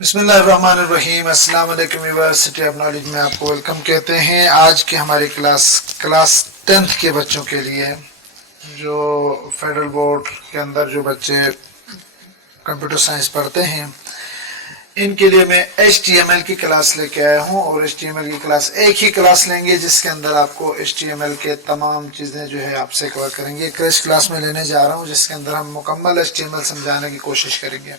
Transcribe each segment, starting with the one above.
बिस्मिल्लाहिर्रहमानिर्रहीम। अस्सलाम वालेकुम व्यूअर्स, सिटी ऑफ नॉलेज में आपको वेलकम कहते हैं। आज की हमारी क्लास 10th के बच्चों के लिए, जो फेडरल बोर्ड के अंदर जो बच्चे कंप्यूटर साइंस पढ़ते हैं, इनके लिए मैं HTML की क्लास लेके आया हूं। और HTML की क्लास एक ही क्लास लेंगे जिसके अंदर आपको HTML के तमाम चीज़ें जो है आपसे कवर करेंगे। क्रैश क्लास में लेने जा रहा हूं जिसके अंदर हम मुकम्मल HTML समझाने की कोशिश करेंगे।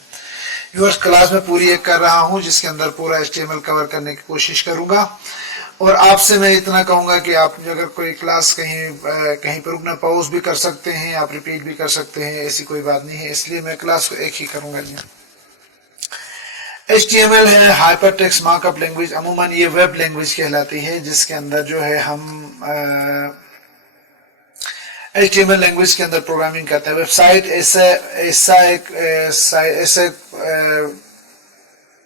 व्यूअर्स, क्लास में पूरी एक कर रहा हूं जिसके अंदर पूरा HTML कवर करने की कोशिश करूंगा। और आपसे मैं इतना कहूंगा कि आप अगर कोई क्लास कहीं पर रुकना पॉज भी कर सकते हैं, आप रिपीट भी कर सकते हैं, ऐसी कोई बात नहीं है। इसलिए मैं क्लास को एक ही करूंगा जी। HTML है हाइपर टेक्स्ट मार्कअप लैंग्वेज। अमूमन ये वेब लैंग्वेज कहलाती है जिसके अंदर जो है हम HTML लैंग्वेज के अंदर प्रोग्रामिंग करते हैं। वेबसाइट ऐसा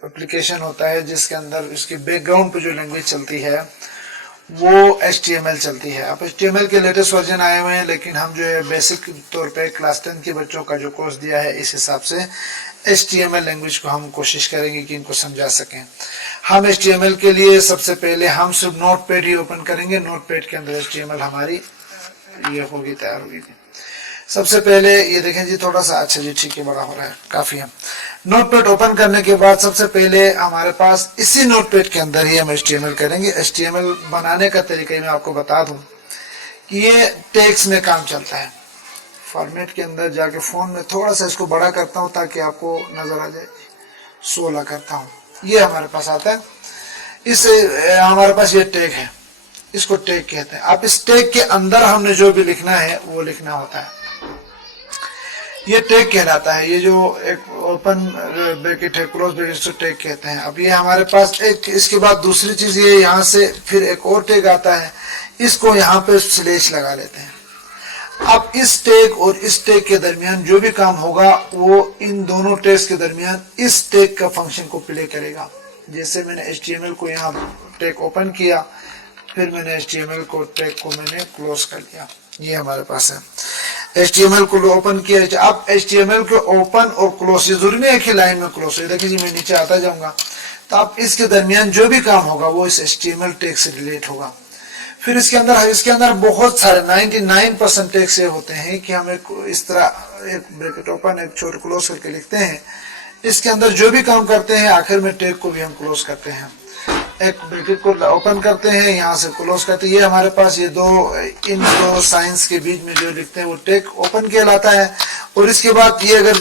एप्लीकेशन होता है जिसके अंदर इसके बैकग्राउंड पे जो लैंग्वेज चलती है वो HTML चलती है। अब HTML के लेटेस्ट वर्जन आए हुए हैं, लेकिन हम जो है बेसिक तौर पे क्लास 10 के बच्चों का जो कोर्स दिया है, इस हिसाब से HTML लैंग्वेज को हम कोशिश करेंगे कि इनको समझा सकें। हम HTML के लिए सबसे पहले हम सिर्फ नोटपैड ही ओपन करेंगे। नोटपैड के अंदर HTML हमारी ये होगी, तैयार होगी। सबसे पहले ये देखें जी, थोड़ा सा, अच्छा जी ठीक है, बड़ा हो रहा है, काफी है। नोटपैड ओपन करने के बाद सबसे पहले हमारे पास इसी नोटपैड के अंदर ही हम HTML करेंगे। HTML बनाने का तरीका मैं आपको बता दूं कि ये टेक्स्ट में काम चलता है। फॉर्मेट के अंदर जाके फोन में थोड़ा सा इसको बड़ा करता हूं ताकि आपको नजर आ जाए। 16 करता हूं, ये हमारे पास आता है। इस हमारे पास ये टैग है, इसको टैग कहते हैं। अब इस टैग के अंदर हमने जो भी लिखना है वो लिखना होता है, ये टैग कहलाता है। ये जो एक ओपन ब्रैकेट है, क्लोज ब्रैकेट, इसको टैग कहते हैं। अब ये हमारे पास एक, इसके बाद दूसरी चीज ये, यहाँ से फिर एक और टैग आता है, इसको यहाँ पे स्लैश लगा लेते हैं। अब इस टैग और इस टैग के दरमियान जो भी काम होगा वो इन दोनों टैग्स के दरमियान इस टैग का फंक्शन को प्ले करेगा। जैसे मैंने HTML को यहाँ टैग ओपन किया, फिर मैंने HTML को टैग को मैंने क्लोज कर दिया, ये हमारे पास है। HTML को ओपन किया। अब HTML को ओपन और क्लोज, ये जरूरी नहीं एक ही लाइन में क्लोज है। देखिए जी, मैं नीचे आता जाऊंगा तो अब इसके दरमियान जो भी काम होगा वो इस HTML टैग से रिलेट होगा। फिर इसके अंदर बहुत सारे 99% टैग्स ये होते हैं कि हम इस तरह एक ब्रैकेट ओपन एक छोटे क्लोज करके लिखते हैं। इसके अंदर जो भी काम करते हैं आखिर में टैग को भी हम क्लोज करते हैं। एक ब्रैकेट को ओपन करते हैं, यहाँ से क्लोज करते हैं। ये हमारे पास ये इन दो साइंस के बीच में जो लिखते हैं वो टैग ओपन कहलाता है। और इसके बाद ये अगर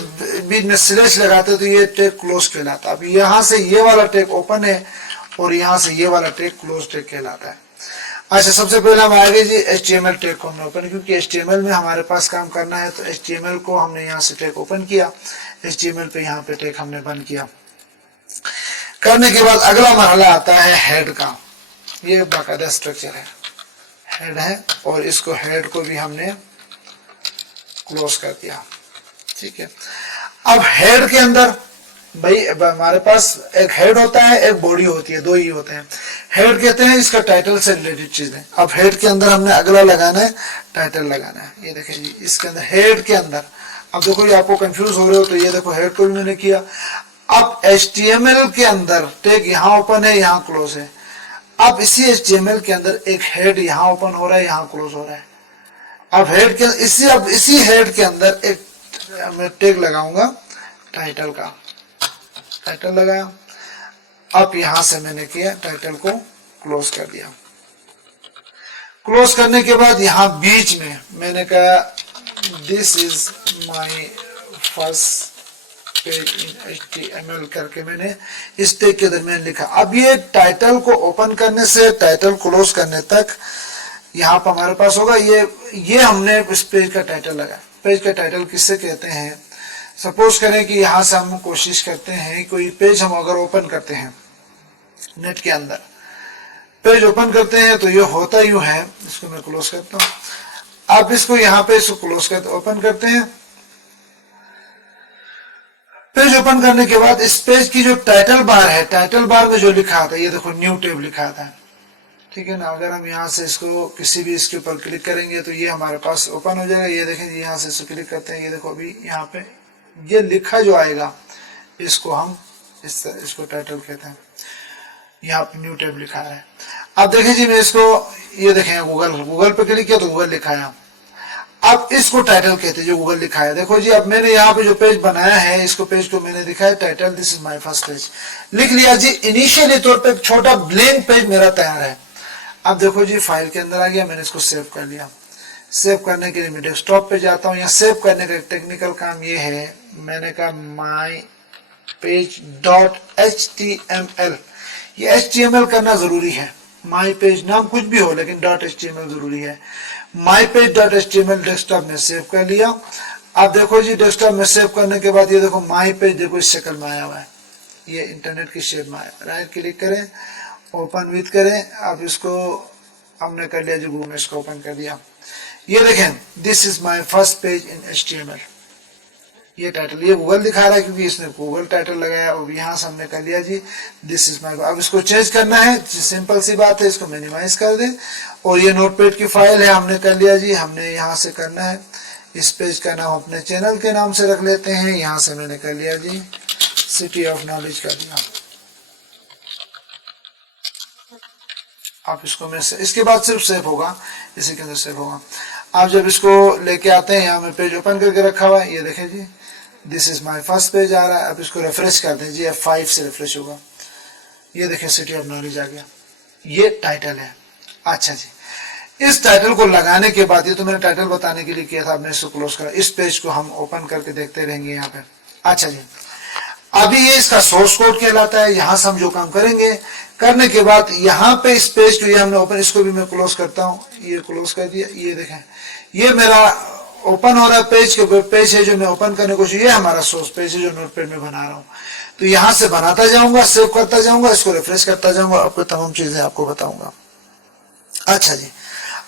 बीच में स्लैश लगाते हैं तो ये टैग क्लोज कहलाता है। अब यहाँ से ये वाला टैग ओपन है और यहाँ से ये वाला टैग क्लोज टैग कहलाता है। अच्छा, सबसे पहले हम आगे जी HTML टैग को हमने ओपन, क्योंकि HTML में हमारे पास काम करना है तो HTML को हमने यहाँ से टैग ओपन किया, HTML पे यहाँ पे टैग हमने बंद किया। करने के बाद अगला मरहला आता है हेड का। ये बाकायदा स्ट्रक्चर है, हेड है, और इसको हेड को भी हमने क्लोज कर दिया, ठीक है। अब हेड के अंदर भाई हमारे पास एक हेड होता है, एक बॉडी होती है, दो ही होते हैं। हेड कहते हैं इसका टाइटल से रिलेटेड चीजें। अब हेड के अंदर हमने अगला लगाना है, टाइटल लगाना है। ये देखें जी, इसके अंदर हेड के अंदर, अब देखो ये आपको कंफ्यूज हो रहे हो तो ये देखो हेड को भी मैंने किया। अब HTML के अंदर टैग यहाँ ओपन है, यहाँ क्लोज है। अब इसी HTML के अंदर एक हेड यहाँ ओपन हो रहा है, यहाँ क्लोज हो रहा है। अब हेड के इसी हेड के अंदर एक मैं टैग लगाऊंगा टाइटल का, टाइटल लगाया। अब यहां से मैंने किया, टाइटल को क्लोज कर दिया। क्लोज करने के बाद यहां बीच में मैंने कहा this is my first page in HTML करके मैंने इस टैग के दरमियान लिखा। अब ये टाइटल को ओपन करने से टाइटल क्लोज करने तक यहाँ पर हमारे पास होगा ये हमने इस पेज का टाइटल लगाया। पेज का टाइटल किससे कहते हैं? सपोज करें कि यहां से हम कोशिश करते हैं, कोई पेज हम अगर ओपन करते हैं नेट के अंदर, पेज ओपन करते हैं तो ये होता यूं है। इसको मैं क्लोज करता हूं। आप इसको यहाँ पे इसको क्लोज करते ओपन करते हैं। पेज ओपन करने के बाद इस पेज की जो टाइटल बार है, टाइटल बार में जो लिखा आता है, ये देखो न्यू टैब लिखा आता है, ठीक है ना। अगर हम यहाँ से इसको किसी भी इसके ऊपर क्लिक करेंगे तो ये हमारे पास ओपन हो जाएगा। ये देखें, यहाँ से इसको क्लिक करते हैं, ये देखो अभी यहाँ पे ये लिखा जो आएगा इसको हम इसको टाइटल कहते हैं। यहाँ पे न्यू टैब लिखा है। अब देखें जी, मैं इसको, ये देखें गूगल पे क्लिक किया तो गूगल लिखा है। अब इसको टाइटल कहते हैं जो गूगल लिखा है। देखो जी, अब मैंने यहाँ पे जो पेज बनाया है, इसको पेज को मैंने लिखा है title, this is my first page लिख लिया जी। इनिशियली तौर पे एक छोटा ब्लैंक पेज मेरा तैयार है। अब देखो जी, फाइल के अंदर आ गया, मैंने इसको सेव कर लिया। सेव करने के लिए मैं डेस्कटॉप पे जाता हूँ। यहाँ सेव करने का टेक्निकल काम ये है, मैंने कहा माई पेज डॉट HTML, ये HTML करना जरूरी है। माई पेज नाम कुछ भी हो, लेकिन डॉट HTML जरूरी है। My page dot HTML desktop में सेव कर लिया। अब देखो जी, डेस्कटॉप में सेव करने के बाद ये देखो माई पेज देखो इस शक्ल में आया हुआ है, ये इंटरनेट की शेप में आया। राइट क्लिक करें, ओपन विथ करें। अब इसको हमने कर लिया जी, गूगल में इसको ओपन कर दिया। ये देखें, this is my first page in HTML। ये टाइटल ये गूगल दिखा रहा है क्योंकि इसने गूगल टाइटल लगाया, और यहाँ से हमने कर लिया जी दिस इज माय। अब इसको चेंज करना है, सिंपल सी बात है, इसको मिनिमाइज कर दें। और ये नोटपैड की फाइल है, हमने कर लिया जी। हमने यहाँ से करना है, इस पेज का नाम अपने चैनल के नाम से रख लेते हैं। यहाँ से मैंने कर लिया जी सिटी ऑफ नॉलेज कर दिया। आप इसको मैं इसके बाद सिर्फ सेव होगा, इसी के अंदर सेव होगा। आप जब इसको लेके आते हैं, यहाँ मैं पेज ओपन करके रखा हुआ है, ये देखें जी this is my first page आ रहा है। अब इसको रिफ्रेश करते हैं जी, F5 से रिफ्रेश होगा। ये देखें सिटी ऑफ नॉलेज आ गया, ये टाइटल है। अच्छा जी, इस टाइटल को लगाने के बाद, ये तो मैंने टाइटल बताने के लिए किया था, मैं इसको क्लोज करा। इस पेज को हम ओपन करके देखते रहेंगे यहाँ पे। अच्छा जी, अभी ये इसका सोर्स कोड कहलाता है। यहां से हम जो काम करेंगे, करने के बाद यहाँ पे इस पेज को, ये हमने ओपन, इसको भी मैं क्लोज करता हूँ, ये क्लोज कर दिया। ये देखें, ये मेरा ओपन हो रहा है पेज के, पेज है जो मैं ओपन करने को, ये हमारा सोर्स पेज है जो नोटपैड में बना रहा हूँ। तो यहां से बनाता जाऊंगा, सेव करता जाऊंगा, इसको रिफ्रेश करता जाऊंगा, आपको तमाम चीजें आपको बताऊंगा। अच्छा जी,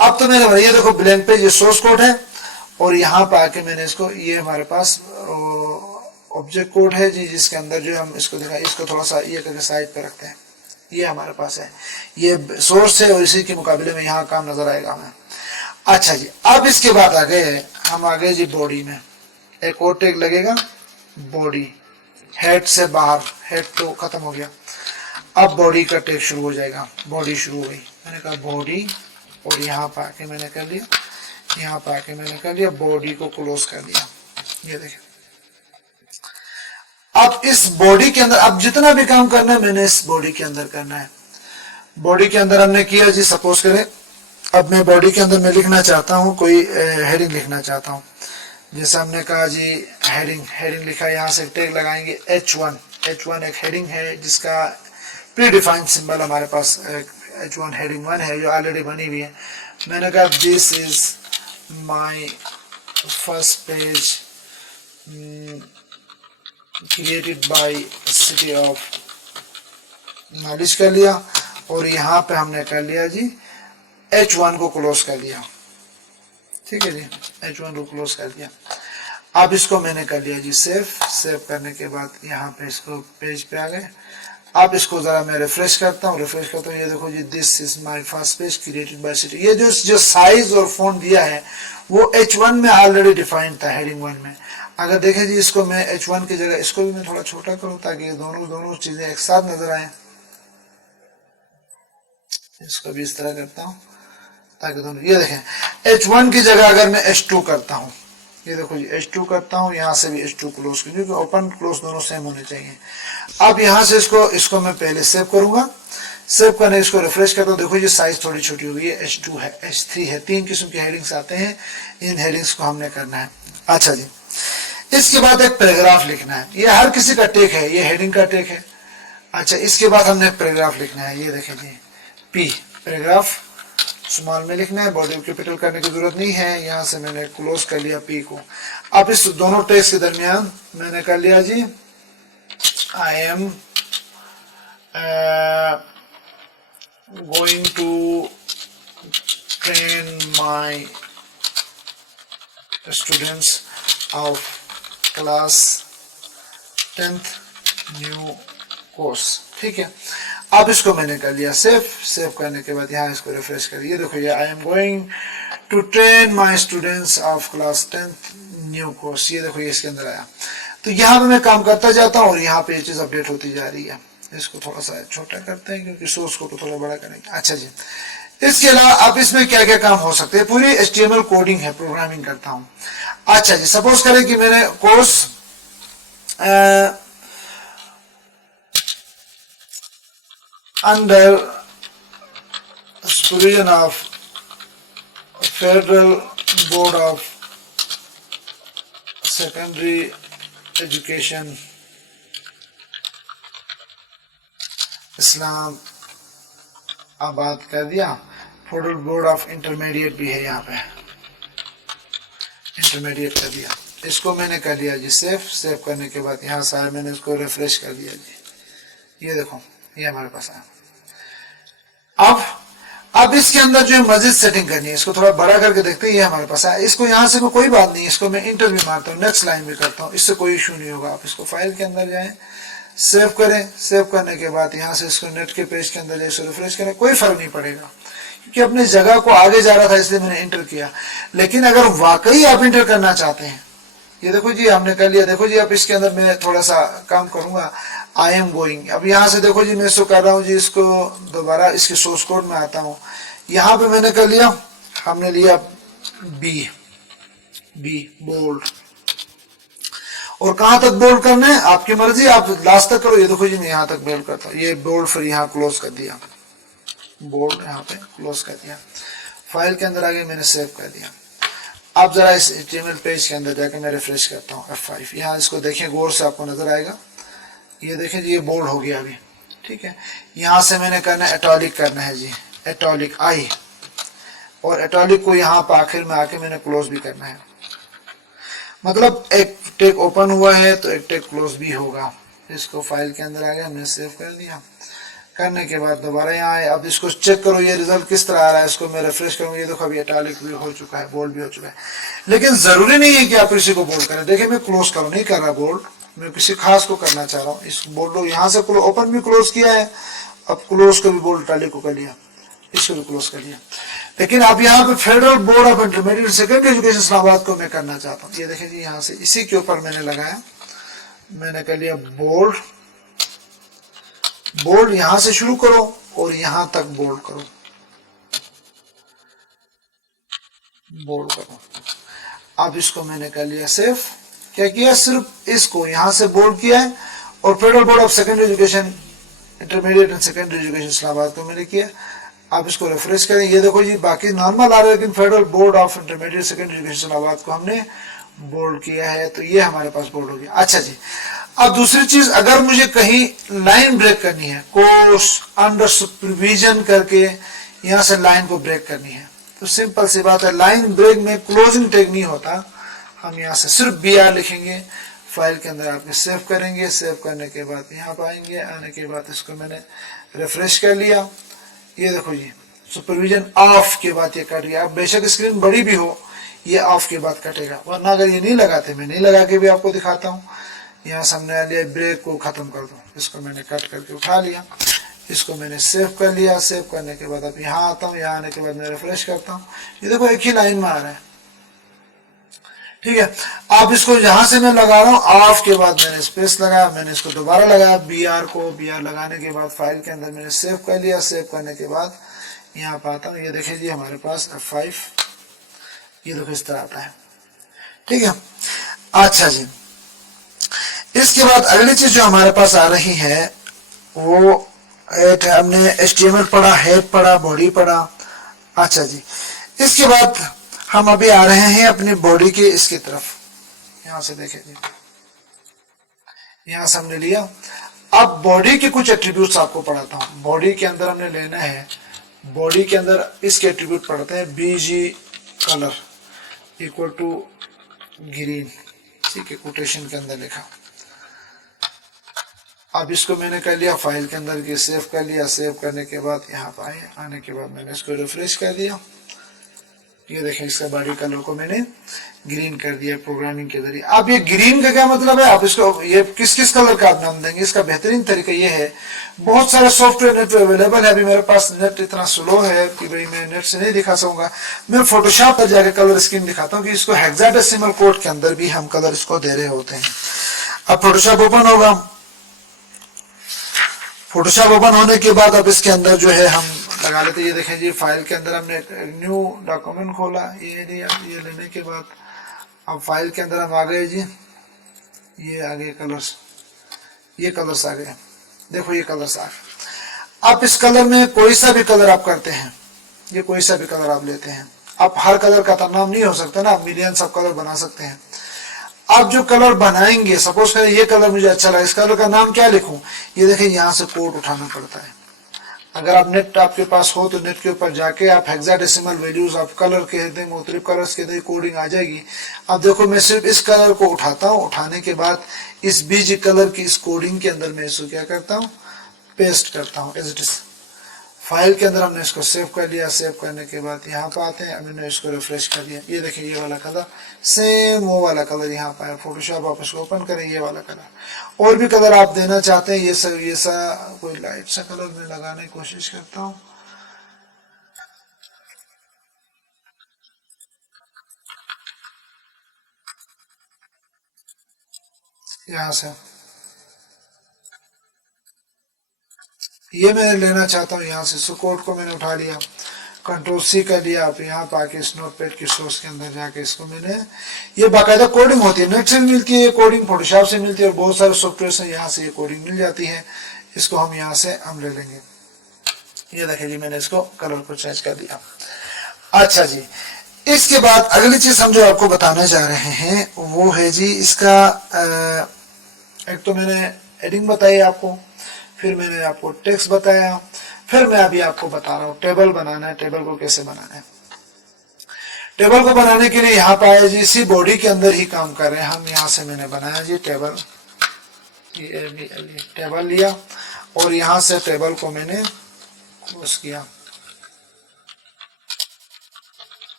अब तो मैंने, ये देखो ब्लैंक पेज, ये सोर्स कोड है। और यहाँ पे आके मैंने इसको, ये हमारे पास ऑब्जेक्ट कोड है जी, जिसके अंदर जो हम इसको दिखा, इसको थोड़ा सा ये करके साइड पे रखते हैं। ये हमारे पास है, ये सोर्स है, और इसी के मुकाबले में यहाँ काम नजर आएगा हमें। अच्छा जी, अब इसके बाद आ गए हम, आ गए जी बॉडी में। एक और टैग लगेगा बॉडी, हेड से बाहर, हेड तो खत्म हो गया। अब बॉडी का टैग शुरू हो जाएगा। बॉडी शुरू हो गई, मैंने कहा बॉडी, और यहाँ पे आके मैंने कर लिया, यहाँ पे आके मैंने कर लिया, बॉडी को क्लोज कर दिया। ये देखिए, अब इस बॉडी के अंदर, अब जितना भी काम करना है मैंने इस बॉडी के अंदर करना है। बॉडी के अंदर हमने किया जी, सपोज करें अब मैं बॉडी के अंदर मैं लिखना चाहता हूँ, कोई हेडिंग लिखना चाहता हूँ। जैसे हमने कहा जी हेडिंग लिखा, यहाँ से टैग लगाएंगे H1 एक हेडिंग है जिसका प्री डिफाइंड सिंबल हमारे पास H1 हेडिंग 1 है जो ऑलरेडी बनी हुई है। मैंने कहा this is my first page created by city of knowledge कर लिया। और यहाँ पे हमने कर लिया जी H1 को क्लोज कर दिया। ठीक है जी, H1 को क्लोज कर दिया। अब इसको मैंने कर लिया जी सेव करने के बाद यहाँ पे इसको पेज पे आ गए। अब इसको जरा मैं रिफ्रेश करता हूँ, ये देखो जी this is my first page created by city. ये जो साइज और फॉन्ट दिया है वो H1 में ऑलरेडी डिफाइंड था, हेडिंग 1 में। अगर देखें जी, इसको मैं H1 की जगह इसको भी मैं थोड़ा छोटा करूँ ताकि दोनों चीजें एक साथ नजर आए। इसको भी इस तरह करता हूँ ताकि दोनों, ये देखें H1 की जगह अगर मैं H2 करता हूँ, ये देखो जी H2 करता हूँ, यहाँ से भी H2 क्लोज, क्योंकि ओपन क्लोज दोनों सेम होने चाहिए। अब यहाँ से इसको मैं पहले सेव करूंगा। सेव करने इसको रिफ्रेश करता हूँ, देखो ये साइज थोड़ी छोटी हो गई है, H2 है, H3 है। 3 किस्म के हेडिंग्स आते हैं, इन हेडिंग्स को हमने करना है। अच्छा जी, इसके बाद एक पैराग्राफ लिखना है। ये हर किसी का टेक है, ये हेडिंग का टेक है। अच्छा, इसके बाद हमने पैराग्राफ लिखना है। ये देखें जी P, पैराग्राफ स्मॉल में लिखना है, बॉडी कैपिटल करने की जरूरत नहीं है। यहाँ से मैंने क्लोज कर लिया P को। अब इस दोनों टेक्स्ट के दरमियान मैंने कर लिया जी I am going to train my students of class 10th new course। ठीक है, अब इसको मैंने कर लिया सेव करने के बाद यहाँ इसको रिफ्रेश करिए। ये देखो ये I am going to train my students of class 10th new course. ये देखो ये इसके अंदर आया। तो यहाँ पे मैं काम करता जाता हूँ और यहाँ पे ये चीज अपडेट होती जा रही है। इसको थोड़ा सा छोटा करते हैं क्योंकि सोर्स को थोड़ा बड़ा करेंगे। अच्छा जी, इसके अलावा अब इसमें क्या क्या काम हो सकते हैं, पूरी HTML कोडिंग है, प्रोग्रामिंग करता हूँ। अच्छा जी, सपोज करें कि मैंने course under supervision of federal board of secondary education Islamabad कर दिया। फेडरल बोर्ड ऑफ इंटरमीडिएट भी है यहाँ पे, इंटरमीडिएट कर दिया। इसको मैंने कर दिया जी सेव करने के बाद यहाँ सारे मैंने इसको रिफ्रेश कर दिया जी। ये देखो ये हमारे पास है। अब इसके अंदर जो है मजीद सेटिंग करनी है, इसको थोड़ा बड़ा करके देखते हैं। ये हमारे पास है, इसको यहाँ से कोई बात नहीं, इसको मैं इंटर भी मारता हूँ, नेक्स्ट लाइन भी करता हूँ, इससे कोई इशू नहीं होगा। आप इसको फाइल के अंदर जाएं, सेव करें, सेव करने के बाद यहाँ से इसको नेट के पेज के अंदर जैसे रिफ्रेश करें, कोई फर्क नहीं पड़ेगा क्योंकि अपनी जगह को आगे जा रहा था इसलिए मैंने इंटर किया। लेकिन अगर वाकई आप इंटर करना चाहते हैं, ये देखो जी हमने कर लिया। देखो जी अब इसके अंदर मैं थोड़ा सा काम करूंगा, आई एम गोइंग। अब यहाँ से देखो जी मैं इसको कर रहा हूँ जी, इसको दोबारा इसके सोर्स कोड में आता हूँ। यहाँ पे मैंने कर लिया, हमने लिया बी बोल्ड, और कहां तक बोल्ड करना है आपकी मर्जी, आप लास्ट तक करो। ये देखो जी मैं यहाँ तक बोल्ड करता हूँ, ये बोल्ड फिर यहाँ क्लोज कर दिया, बोल्ड यहाँ पे क्लोज कर दिया। फाइल के अंदर आगे मैंने सेव कर दिया। अब जरा इस HTML पेज के अंदर जाकर मैं रिफ्रेश करता हूँ F5। यहाँ इसको देखें गौर से, आपको नजर आएगा। ये देखें जी ये बोल्ड हो गया अभी, ठीक है। यहाँ से मैंने करना है एटॉलिक करना है जी, एटॉलिक आई, और एटॉलिक को यहाँ पर आखिर में आके मैंने क्लोज भी करना है। मतलब एक टेक ओपन हुआ है तो एक टेक क्लोज भी होगा। इसको फाइल के अंदर आ गया, मैंने सेव कर दिया। करने के बाद दोबारा यहाँ आए, अब इसको चेक करो ये रिजल्ट किस तरह आ रहा है। इसको मैं रिफ्रेश करूंगा, ये देखो अभी इटैलिक भी हो चुका है, बोल्ड भी हो चुका है। लेकिन जरूरी नहीं है कि आप इसी को बोल्ड करें। देखिए मैं क्लोज करूँ, नहीं कर रहा बोल्ड, मैं किसी खास को करना चाह रहा हूँ। इस बोल्ड यहाँ से ओपन भी क्लोज किया है, अब क्लोज को भी बोल्ड इटैलिक को कर लिया, इसको भी क्लोज कर लिया। लेकिन अब यहाँ पे federal board of intermediate secondary education Islamabad को मैं करना चाहता हूँ। ये देखें जी यहाँ से इसी के ऊपर मैंने लगाया, मैंने कर लिया बोल्ड। बोल्ड यहां से शुरू करो और यहां तक बोल्ड करो, बोल्ड करो। अब इसको मैंने कर लिया सेव। क्या किया, सिर्फ इसको यहां से बोल्ड किया है और federal board of secondary education intermediate and secondary education Islamabad को मैंने किया। अब इसको रिफ्रेश करें, ये देखो जी बाकी नॉर्मल आ रहा है, लेकिन federal board of intermediate secondary education Islamabad को हमने बोल्ड किया है, तो ये हमारे पास बोल्ड हो गया। अच्छा जी, अब दूसरी चीज, अगर मुझे कहीं लाइन ब्रेक करनी है, कोर्स अंडर सुपरविजन करके यहां से लाइन को ब्रेक करनी है, तो सिंपल सी बात है, लाइन ब्रेक में क्लोजिंग टैग नहीं होता। हम यहां से सिर्फ BR लिखेंगे, फाइल के अंदर आपके सेव करेंगे। सेव करने के बाद यहाँ पर आएंगे, आने के बाद इसको मैंने रिफ्रेश कर लिया। ये देखो जी सुपरविजन ऑफ के बाद ये कट गया। अब बेशक स्क्रीन बड़ी भी हो, ये ऑफ के बाद कटेगा, वरना अगर ये नहीं लगाते, मैं नहीं लगा के भी आपको दिखाता हूँ। यहाँ सामने आ लिया, ब्रेक को खत्म कर दो, इसको मैंने कट करके उठा लिया, इसको मैंने सेव कर लिया। सेव करने के बाद अब यहाँ आता हूँ, यहाँ आने के बाद मैं रिफ्रेश करता हूँ, ये देखो एक ही लाइन में आ रहा है, ठीक है। अब इसको यहाँ से मैं लगा रहा हूँ, ऑफ के बाद मैंने स्पेस लगाया, मैंने इसको दोबारा लगाया BR को, BR लगाने के बाद फाइल के अंदर मैंने सेव कर लिया। सेव करने के बाद यहाँ पर आता हूँ, ये देखिए जी हमारे पास F5, ये देखो इस तरह आता है, ठीक है। अच्छा जी, इसके बाद अगली चीज जो हमारे पास आ रही है वो हमने HTML पढ़ा, हेड पढ़ा, बॉडी पढ़ा। अच्छा जी, इसके बाद हम अभी आ रहे हैं अपनी बॉडी के इसकी तरफ। यहां से देखें जी, यहां से हमने लिया। अब बॉडी के कुछ एट्रीब्यूट्स आपको पढ़ाता हूं। बॉडी के अंदर हमने लेना है, बॉडी के अंदर इसके एट्रीब्यूट पढ़ते हैं, BG colour equal to green, ठीक है, कोटेशन के अंदर लिखा। अब इसको मैंने कर लिया, फाइल के अंदर के सेव कर लिया। सेव करने के बाद यहाँ पर आए, आने के बाद मैंने इसको रिफ्रेश कर दिया। ये देखें इसका बॉडी कलर को मैंने ग्रीन कर दिया प्रोग्रामिंग के जरिए। अब ये ग्रीन का क्या मतलब है, आप इसको ये किस किस कलर का आप नाम देंगे, इसका बेहतरीन तरीका ये है, बहुत सारे सॉफ्टवेयर नेट पे अवेलेबल है। अभी मेरे पास नेट इतना स्लो है कि भाई मैं नेट से नहीं दिखा सकूंगा। मैं फोटोशॉप पर जाकर कलर स्कीम दिखाता हूँ कि इसको हेक्साडेसिमल कोड के अंदर भी हम कलर इसको दे रहे होते हैं। अब फोटोशॉप ओपन होगा। फोटोशॉप ओपन होने के बाद अब इसके अंदर जो है हम लगा लेते हैं। ये देखें जी, फाइल के अंदर हमने न्यू डॉक्यूमेंट खोला, ये लिया। ये लेने के बाद अब फाइल के अंदर हम आ गए जी, ये आ गए कलर्स, ये कलर्स आ गए। देखो ये कलर्स आ गए। आप इस कलर में कोई सा भी कलर आप करते हैं, ये कोई सा भी कलर आप लेते हैं। आप हर कलर का तो नाम नहीं हो सकता ना, आप मिलियंस ऑफ कलर बना सकते हैं। आप जो कलर बनाएंगे, सपोज करें ये कलर मुझे अच्छा लगा, इस कलर का नाम क्या लिखूं? ये देखें यहाँ से कोड उठाना पड़ता है। अगर आप नेट आपके पास हो तो नेट के ऊपर जाके आप हेक्साडेसिमल वैल्यूज ऑफ कलर कह दें, मुख्तलिफ कलर्स के दें, कोडिंग आ जाएगी। अब देखो मैं सिर्फ इस कलर को उठाता हूँ, उठाने के बाद इस बीज कलर की इस कोडिंग के अंदर मैं इसको क्या करता हूँ, पेस्ट करता हूँ एज इट इज। फाइल के अंदर हमने इसको सेव कर लिया। सेव करने के बाद यहाँ पर आते हैं, अब मैंने इसको रिफ्रेश कर दिया। ये देखिए ये वाला कलर, सेम वो वाला कलर यहाँ पर है। फोटोशॉप आप इसको ओपन करें, ये वाला कलर। और भी कलर आप देना चाहते हैं, ये सा कोई लाइट सा कलर मैं लगाने की कोशिश करता हूँ। यहाँ से ये मैं लेना चाहता हूँ, यहाँ से सो कोड को मैंने उठा लिया, कंट्रोल सी कर लिया। आप यहाँ पाके इस नोटपैड की सोर्स के अंदर जाके इसको मैंने, ये बाकायदा कोडिंग होती है, नेट से मिलती है ये कोडिंग, फोटोशॉप से मिलती है, और बहुत सारे सॉफ्टवेयर से यहाँ से ये कोडिंग मिल जाती है। इसको हम यहाँ से हम ले लेंगे। ये देखिए जी, मैंने इसको कलर को चेंज कर दिया। अच्छा जी, इसके बाद अगली चीज हम जो आपको बताने जा रहे हैं वो है जी इसका एक तो मैंने एडिंग बताई आपको, फिर मैंने आपको टेक्स्ट बताया, फिर मैं अभी आपको बता रहा हूँ टेबल बनाना है। टेबल को कैसे बनाना है? टेबल को बनाने के लिए यहाँ पर आया जी, इसी बॉडी के अंदर ही काम कर रहे हैं हम। यहाँ से मैंने बनाया जी टेबल, ये टेबल लिया और यहाँ से टेबल को मैंने क्लोज किया,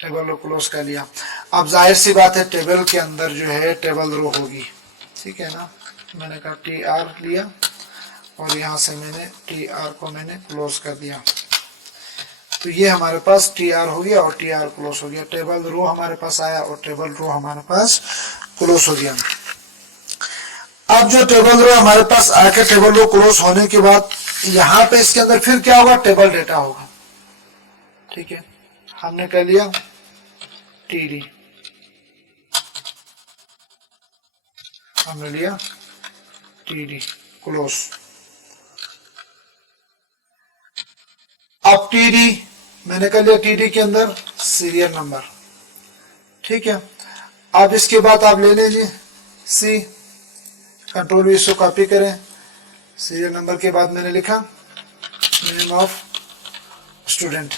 टेबल को क्लोज कर लिया। अब जाहिर सी बात है टेबल के अंदर जो है टेबल रो होगी, ठीक है ना। मैंने कहा टी आर लिया और यहाँ से मैंने टी आर को मैंने क्लोज कर दिया, तो ये हमारे पास टी आर हो गया और टी आर क्लोज हो गया। टेबल रो हमारे पास आया और टेबल रो हमारे पास क्लोज हो गया। अब जो टेबल रो हमारे पास आके टेबल रो क्लोज होने के बाद यहाँ पे इसके अंदर फिर क्या होगा, टेबल डेटा होगा, ठीक है। हमने कर लिया टीडी, हमने लिया टीडी क्लोज। अब टीडी मैंने कर लिया, टीडी के अंदर सीरियल नंबर, ठीक है। अब इसके बाद आप ले लीजिए सी, कंट्रोल वी, इसको कॉपी करें। सीरियल नंबर के बाद मैंने लिखा नेम ऑफ स्टूडेंट।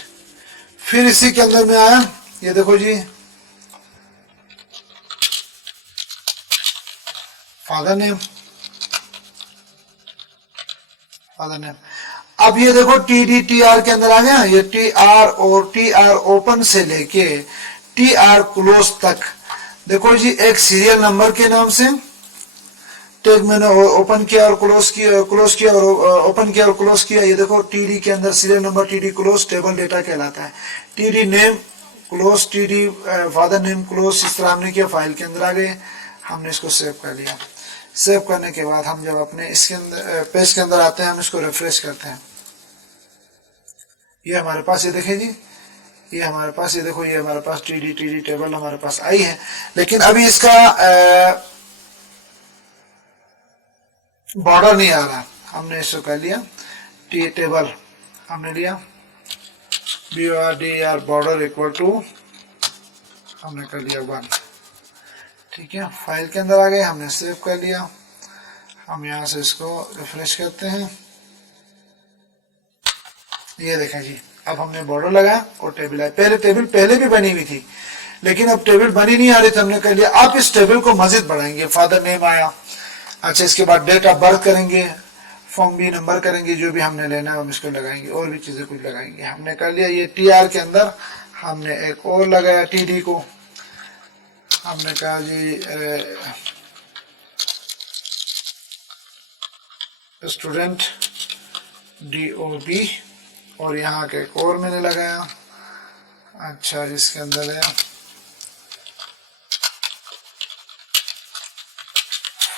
फिर इसी के अंदर में आया, ये देखो जी फादर नेम, फादर नेम। अब ये देखो टी डी टी आर के अंदर आ गया, ये टी आर और टी आर ओपन से लेके टी आर क्लोज तक। देखो जी एक सीरियल नंबर के नाम से टैग मैंने ओपन किया और क्लोज किया और ओपन किया और क्लोज किया। ये देखो टी डी के अंदर serial number T D close table data कहलाता है। T D name close, T D father name close, इस तरह हमने किया। फाइल के अंदर आ गए, हमने इसको सेव कर लिया। सेव करने के बाद हम जब अपने इसके अंदर पेज के अंदर आते हैं, हम इसको रिफ्रेश करते हैं। ये हमारे पास, ये देखें जी, ये हमारे पास, ये देखो ये हमारे पास टी डी टेबल हमारे पास आई है। लेकिन अभी इसका बॉर्डर नहीं आ रहा। हमने इसको कर लिया टी टेबल, हमने लिया BORDER बॉर्डर इक्वल टू, हमने कर लिया 1, ठीक है। फाइल के अंदर आ गए, हमने सेव कर लिया। हम यहाँ से इसको रिफ्रेश करते हैं। ये देखें जी, अब हमने बॉर्डर लगाया और टेबल आई। टेबल पहले भी बनी हुई थी, लेकिन अब टेबल बनी नहीं आ रही थी, हमने कर लिया। आप इस टेबल को मजीद बढ़ाएंगे। फादर नेम आया, अच्छा इसके बाद डेट ऑफ बर्थ करेंगे, फॉर्म बी नंबर करेंगे, जो भी हमने लेना है हम इसको लगाएंगे, और भी चीजें कुछ लगाएंगे। हमने कर लिया। ये टी आर के अंदर हमने एक और लगाया टी डी को, हमने कहा जी स्टूडेंट DOB, और यहाँ के एक और मैंने लगाया। अच्छा इसके अंदर है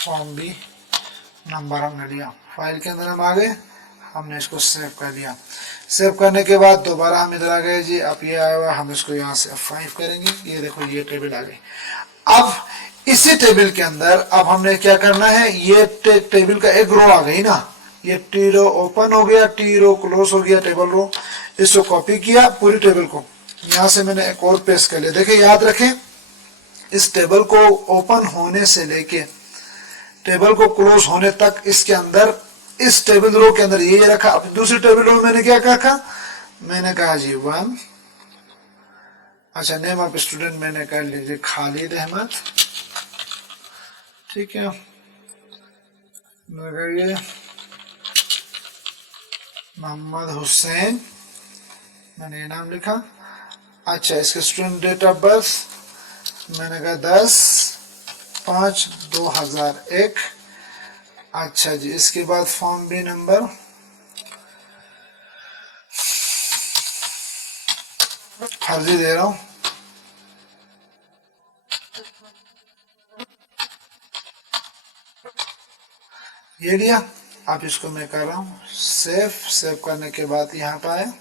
फॉर्म बी नंबर हमने लिया, फाइल के अंदर हम आ गए, हमने इसको सेव कर लिया। सेव करने के बाद दोबारा हम इधर आ गए जी, अब ये आया हुआ, हम इसको यहाँ से F5 करेंगे, ये देखो ये टेबल आ गई। अब इसी टेबल के अंदर अब हमने क्या करना है, ये टेबल का एक रो आ गई ना, ये टी रो ओपन हो गया, टी रो क्लोज हो गया, टेबल रो, इसको कॉपी किया पूरी टेबल को, यहाँ से मैंने एक और पेस्ट कर लिया। देखिए याद रखें, इस टेबल को ओपन होने से लेके टेबल को क्लोज होने तक इसके अंदर, इस टेबल रो के अंदर ये रखा। अब दूसरी टेबल रो में मैंने क्या रखा, मैंने कहा जी 1, अच्छा नेम ऑफ स्टूडेंट मैंने कर लीजिए खालिद अहमद, ठीक है, ये मोहम्मद हुसैन, मैंने ये नाम लिखा। अच्छा इसके स्टूडेंट डेट ऑफ बर्थ मैंने कहा 10/5/2001। अच्छा जी, इसके बाद फॉर्म बी नंबर, फर्जी दे रहा हूं, ये लिया। अब इसको मैं कर रहा हूँ सेव, सेव करने के बाद यहाँ पे आया,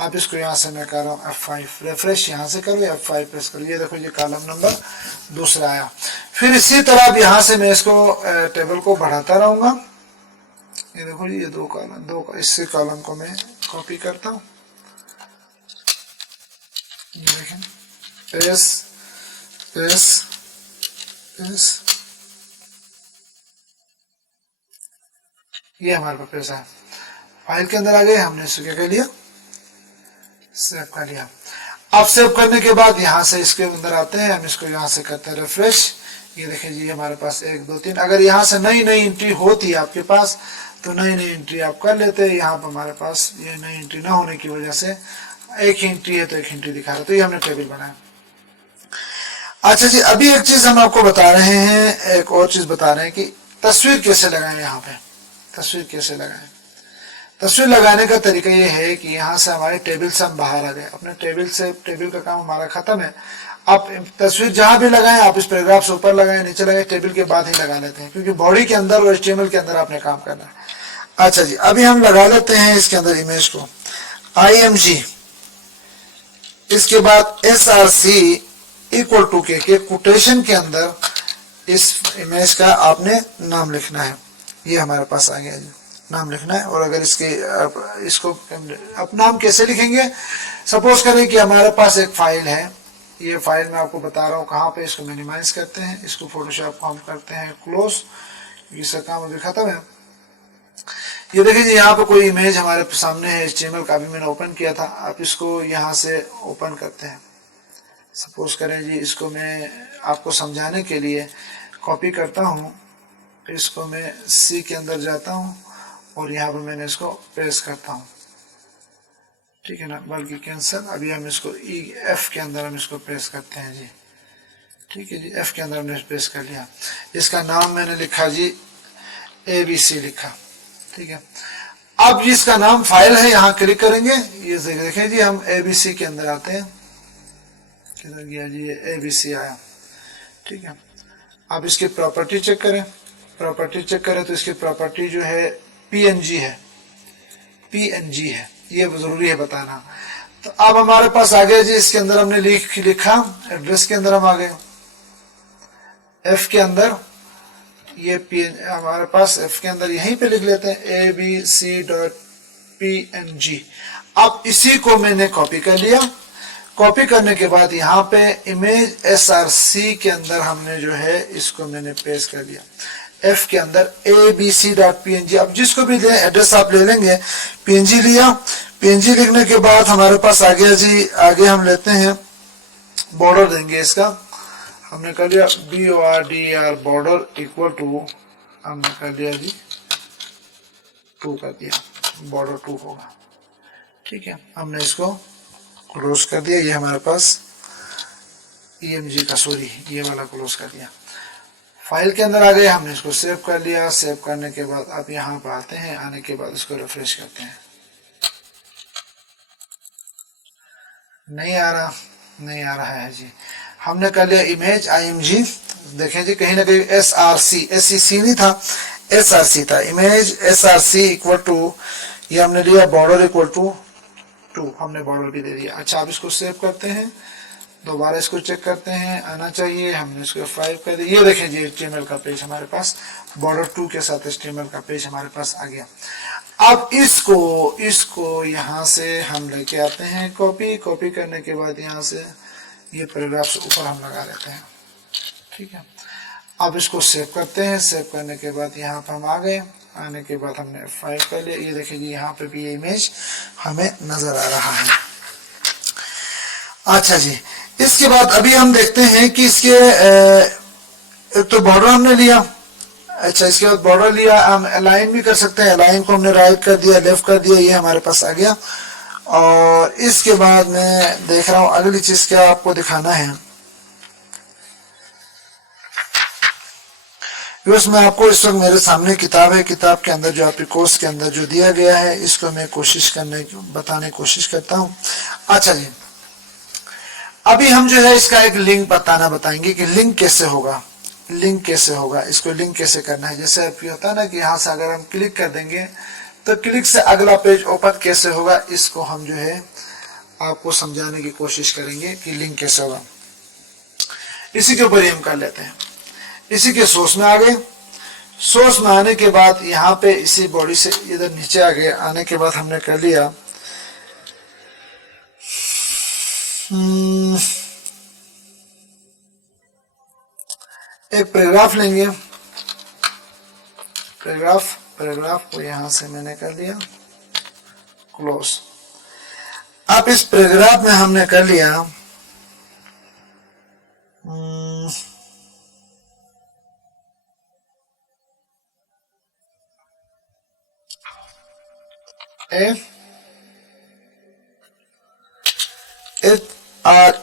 अब इसको यहाँ से मैं कर रहा हूँ F5, रिफ्रेश यहाँ से करो, F5 प्रेस करो, ये देखो ये कॉलम नंबर दूसरा आया। फिर इसी तरह अब यहाँ से मैं इसको टेबल को बढ़ाता रहूंगा, ये देखो ये दो कॉलम, इसी कॉलम को मैं कॉपी करता हूँ, देखें पेस पेस पेस, ये हमारे पास पैसा है। फाइल के अंदर आ गए, हमने इसको क्या कर लिया, सेव कर लिया। अब सेव करने के बाद यहाँ से इसके अंदर आते हैं, हम इसको यहाँ से करते हैं रिफ्रेश, ये देखें जी हमारे पास 1 2 3। अगर यहाँ से नई नई एंट्री होती है आपके पास तो नई नई एंट्री आप कर लेते हैं। यहाँ पर हमारे पास ये नई एंट्री ना होने की वजह से एक ही एंट्री है तो एक एंट्री दिखा रहा है, तो ये हमने टेबल बनाया। अच्छा जी, अभी एक चीज हम आपको बता रहे हैं, एक और चीज बता रहे हैं कि तस्वीर कैसे लगाएं। यहाँ पे तस्वीर कैसे लगाएं, तस्वीर लगाने का तरीका ये है कि यहाँ से हमारे टेबल से हम बाहर आ गए, अपने टेबल से, टेबल का काम हमारा खत्म है। आप तस्वीर जहां भी लगाएं, आप इस पैराग्राफ से ऊपर लगाएं नीचे लगाएं, टेबल के बाद ही लगा लेते हैं, क्योंकि बॉडी के अंदर और HTML के अंदर आपने काम करना है। अच्छा जी, अभी हम लगा लेते हैं इसके अंदर इमेज को IMG, इसके बाद SRC इक्वल टू के कोटेशन के अंदर इस इमेज का आपने नाम लिखना है, ये हमारे पास आ गया जी, नाम लिखना है। और अगर इसको अब नाम कैसे लिखेंगे, सपोज करें कि हमारे पास एक फाइल है, ये फाइल मैं आपको बता रहा हूँ कहाँ पे, इसको मिनिमाइज करते हैं, इसको फोटोशॉप को हम करते हैं क्लोज, इसका काम अभी खत्म है। ये देखिए जी, यहाँ पे कोई इमेज हमारे सामने है, HTML का भी मैंने ओपन किया था, आप इसको यहाँ से ओपन करते हैं। सपोज करें जी, इसको मैं आपको समझाने के लिए कॉपी करता हूँ, इसको मैं C के अंदर जाता हूँ और यहाँ पर मैंने इसको पेस्ट करता हूँ, ठीक है ना, बल्कि कैंसिल, अभी हम इसको F के अंदर हम इसको पेस्ट करते हैं जी, ठीक है जी, F के अंदर हमने पेस्ट कर लिया। इसका नाम मैंने लिखा जी ABC लिखा, ठीक है। अब जिसका नाम फाइल है, यहाँ क्लिक करेंगे, ये देखें जी हम ABC के अंदर आते हैं, किधर गया जी, ये ABC आया, ठीक है। अब इसकी प्रॉपर्टी चेक करें, प्रॉपर्टी चेक करें तो इसकी प्रॉपर्टी जो है PNG है, PNG है, ये जरूरी है बताना। तो अब हमारे पास आ गया जी, इसके अंदर हमने लिखा, एड्रेस के अंदर हम आ गए, F के अंदर ये हमारे पास F के अंदर यहीं पे लिख लेते हैं abc.png। अब इसी को मैंने कॉपी कर लिया, कॉपी करने के बाद यहाँ पे इमेज SRC के अंदर हमने जो है इसको मैंने पेस्ट कर दिया, F के अंदर abc.png। अब जिसको भी एड्रेस आप ले लेंगे, PNG लिया, PNG लिखने के बाद हमारे पास आ गया जी, आगे हम लेते हैं बॉर्डर देंगे, इसका हमने कर लिया BORDER बॉर्डर इक्वल टू, हमने कर दिया जी 2 कर दिया, बॉर्डर 2 होगा, ठीक है। हमने इसको क्लोज कर दिया, ये हमारे पास EMG का, सॉरी ये वाला क्लोज कर दिया। फाइल के अंदर आ गए, हमने इसको सेव कर लिया, सेव करने के बाद अब यहाँ पर आते हैं, आने के बाद इसको रिफ्रेश करते हैं, नहीं आ रहा है जी। हमने कर लिया इमेज IMG, देखें जी, कहीं ना कहीं SRC, SCC नहीं था, SRC था। इमेज SRC इक्वल टू, ये हमने लिया बॉर्डर इक्वल टू 2, हमने बॉर्डर भी दे दिया। अच्छा, आप इसको सेव करते हैं, दोबारा इसको चेक करते हैं, आना चाहिए, हमने इसको F5 कर दिया। ये देखें जी, HTML का पेज हमारे पास बॉर्डर 2 के साथ HTML का पेज हमारे पास आ गया। अब इसको यहाँ से हम लेके आते हैं, कॉपी करने के बाद यहाँ से ये पैराग्राफ ऊपर हम लगा लेते हैं, ठीक है। अब इसको सेव करते हैं, सेव करने के बाद यहाँ पर हम आ गए, आने के बाद हमने F5 कर लिया। ये देखिए जी, यहाँ पे भी ये इमेज हमें नजर आ रहा है। अच्छा जी, इसके बाद अभी हम देखते हैं कि इसके तो बॉर्डर हमने लिया। अच्छा, इसके बाद बॉर्डर लिया, हम अलाइन भी कर सकते हैं, अलाइन को हमने राइट कर दिया, लेफ्ट कर दिया, ये हमारे पास आ गया। और इसके बाद मैं देख रहा हूं अगली चीज क्या आपको दिखाना है। में आपको इस वक्त मेरे सामने किताब है, किताब के अंदर जो आपके कोर्स के अंदर जो दिया गया है, इसको मैं बताने की कोशिश करता हूं। अच्छा जी, अभी हम जो है इसका एक लिंक बताएंगे कि लिंक कैसे होगा, इसको लिंक कैसे करना है। जैसे अब होता है ना कि यहाँ से अगर हम क्लिक कर देंगे तो क्लिक से अगला पेज ओपन कैसे होगा, इसको हम जो है आपको समझाने की कोशिश करेंगे कि लिंक कैसे होगा। इसी के ऊपर ही हम कर लेते हैं। इसी के सोर्स में आ गए, सोर्स में आने के बाद यहाँ पे इसी बॉडी से इधर नीचे आ गए, आने के बाद हमने कर लिया एक पैराग्राफ लेंगे, पैराग्राफ को यहां से मैंने कर लिया क्लोज। अब इस पैराग्राफ में हमने कर लिया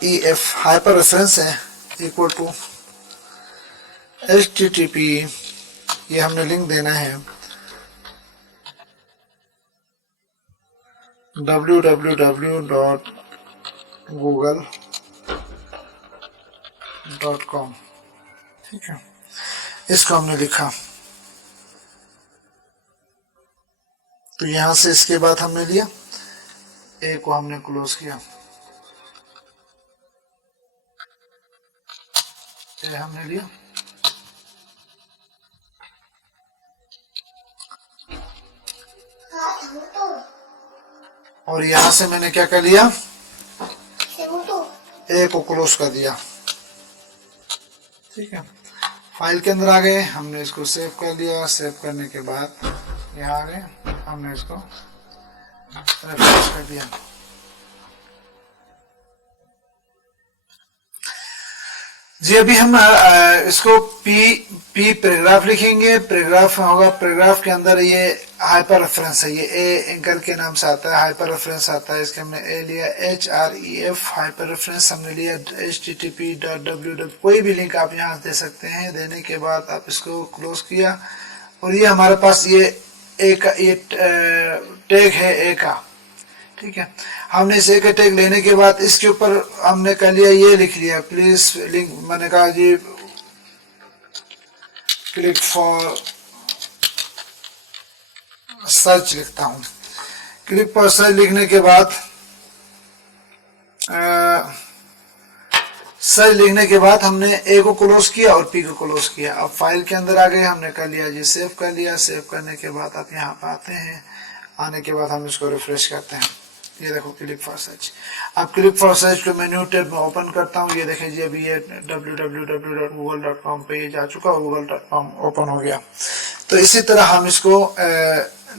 href हाइपर रेफरेंस है इक्वल टू http, ये हमने लिंक देना है www.google.com, ठीक है। इसको हमने लिखा, तो यहां से इसके बाद हमने लिया ए को हमने क्लोज किया, ये हमने लिया, और यहां से मैंने क्या कर लिया, ए को क्लोज कर दिया, ठीक है। फाइल के अंदर आ गए, हमने इसको सेव कर लिया, सेव करने के बाद यहाँ आ गए, हमने इसको रिफ्रेश कर दिया। जी, अभी हम इसको पी पैराग्राफ लिखेंगे, पैराग्राफ होगा, पैराग्राफ के अंदर ये हाइपर रेफरेंस है, ये ए एंकर के नाम से आता है, हाइपर रेफरेंस आता है, इसके हमने ए लिया, href हाइपर रेफरेंस हमने लिया, http.www, कोई भी लिंक आप यहाँ दे सकते हैं। देने के बाद आप इसको क्लोज किया, और ये हमारे पास ये ए का ये टैग है ए का, ठीक है। हमने इस ए का टैग लेने के बाद इसके ऊपर हमने कर लिया, ये लिख लिया प्लीज लिंक, मैंने कहा जी क्लिक फॉर सर्च लिखता हूं। क्लिक फॉर सर्च लिखने के बाद सर्च लिखने के बाद हमने ए को क्लोज किया और पी को क्लोज किया। अब फाइल के अंदर आ गए, हमने कर लिया जी सेव कर लिया। सेव करने के बाद आप यहाँ पर आते हैं, आने के बाद हम इसको रिफ्रेश करते हैं। ये देखो क्लिक फॉर सर्च। अब क्लिक फॉर सर्च को मेन्यू टैब में ओपन करता हूँ, ये देखें जी अभी ये www.google.com पे ये जा चुका, google.com ओपन हो गया। तो इसी तरह हम इसको